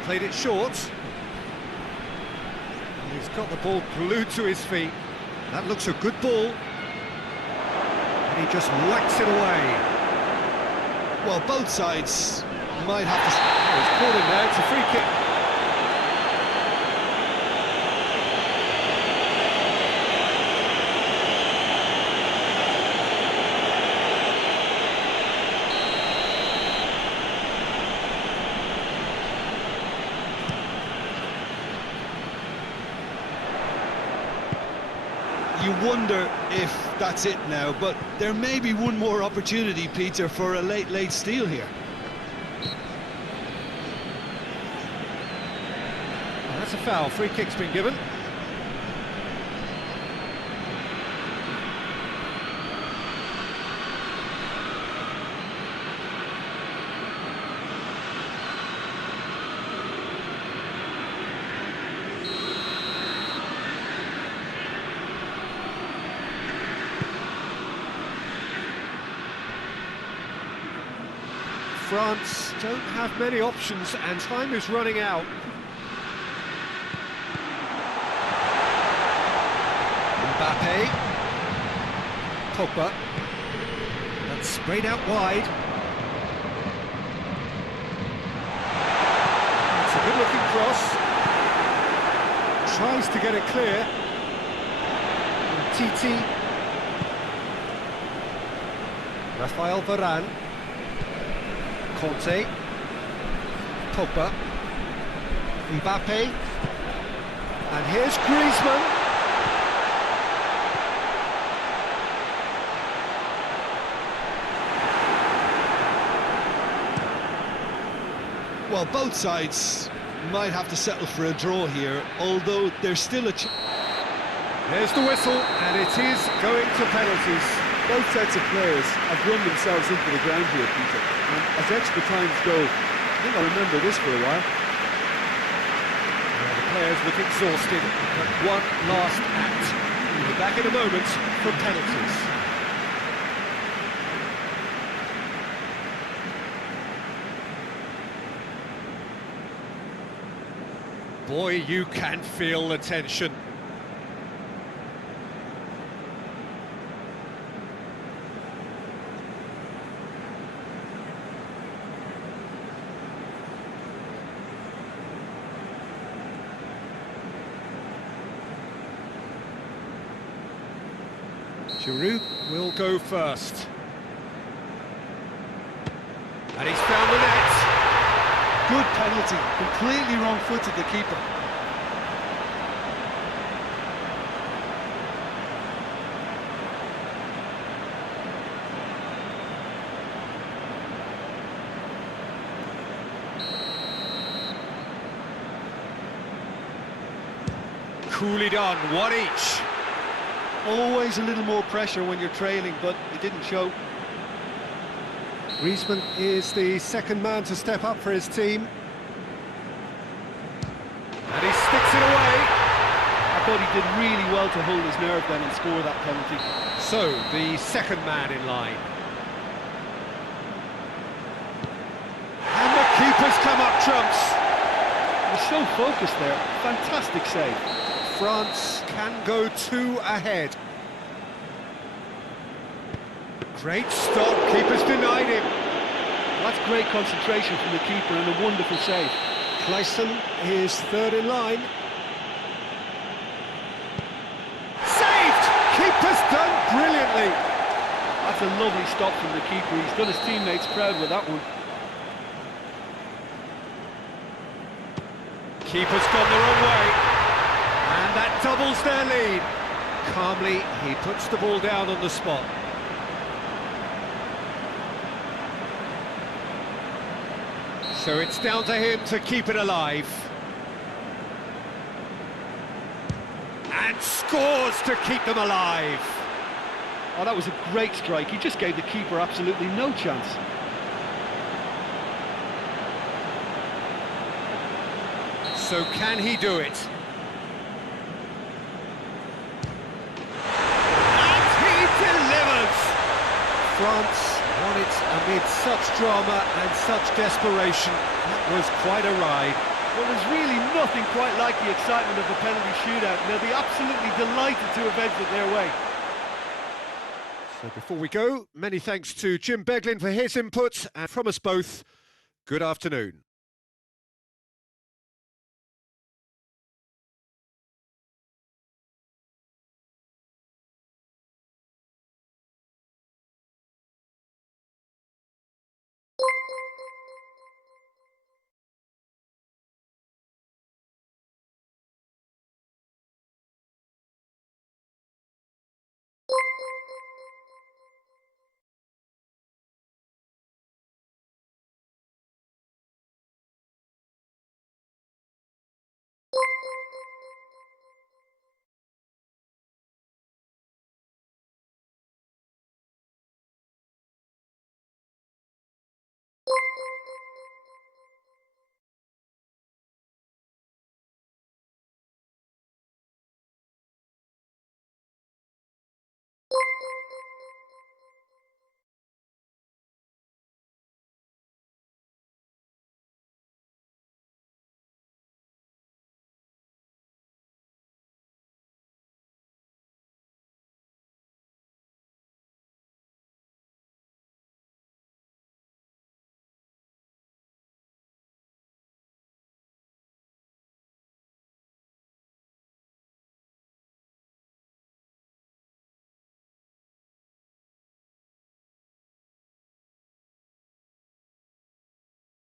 Played it short. And he's got the ball glued to his feet. That looks a good ball. And he just whacks it away. Well, both sides might have to... Oh, he's caught him there. It's a free kick. You wonder if that's it now, but there may be one more opportunity, Peter, for a late steal here. Well, that's a foul. Free kick's been given. France don't have many options and time is running out. Mbappe. Pogba. That's sprayed out wide. It's a good looking cross. Tries to get it clear. And Titi. Rafael Varane. Conte, Pogba, Mbappe, and here's Griezmann. Well, both sides Might have to settle for a draw here, although there's still a There's the whistle, and it is going to penalties. Both sets of players have run themselves into the ground here, Peter. And as extra times go, I think I'll remember this for a while. The players look exhausted, but one last act. We'll be back in a moment for penalties. Boy, you can feel the tension. Giroud will go first. And he's found the net. Good penalty, completely wrong-footed the keeper. Coolly done, one each. Always a little more pressure when you're trailing, but it didn't show. Griezmann is the second man to step up for his team. And he sticks it away. I thought he did really well to hold his nerve then and score that penalty. So, the second man in line. And the keeper's come up trumps. He was so focused there. Fantastic save. France can go two ahead. Great stop, keeper's denied him. That's great concentration from the keeper and a wonderful save. Clayson is third in line. Saved! Keeper's done brilliantly. That's a lovely stop from the keeper. He's done his teammates proud with that one. Keeper's gone the wrong way. And that doubles their lead. Calmly, he puts the ball down on the spot. So it's down to him to keep it alive. And scores to keep them alive. Oh, that was a great strike. He just gave the keeper absolutely no chance. So can he do it? And he delivers! France won it amid such drama and such desperation. That was quite a ride. Well, there's really nothing quite like the excitement of a penalty shootout. They'll be absolutely delighted to have edged it their way. So before we go, many thanks to Jim Beglin for his input, and from us both, good afternoon.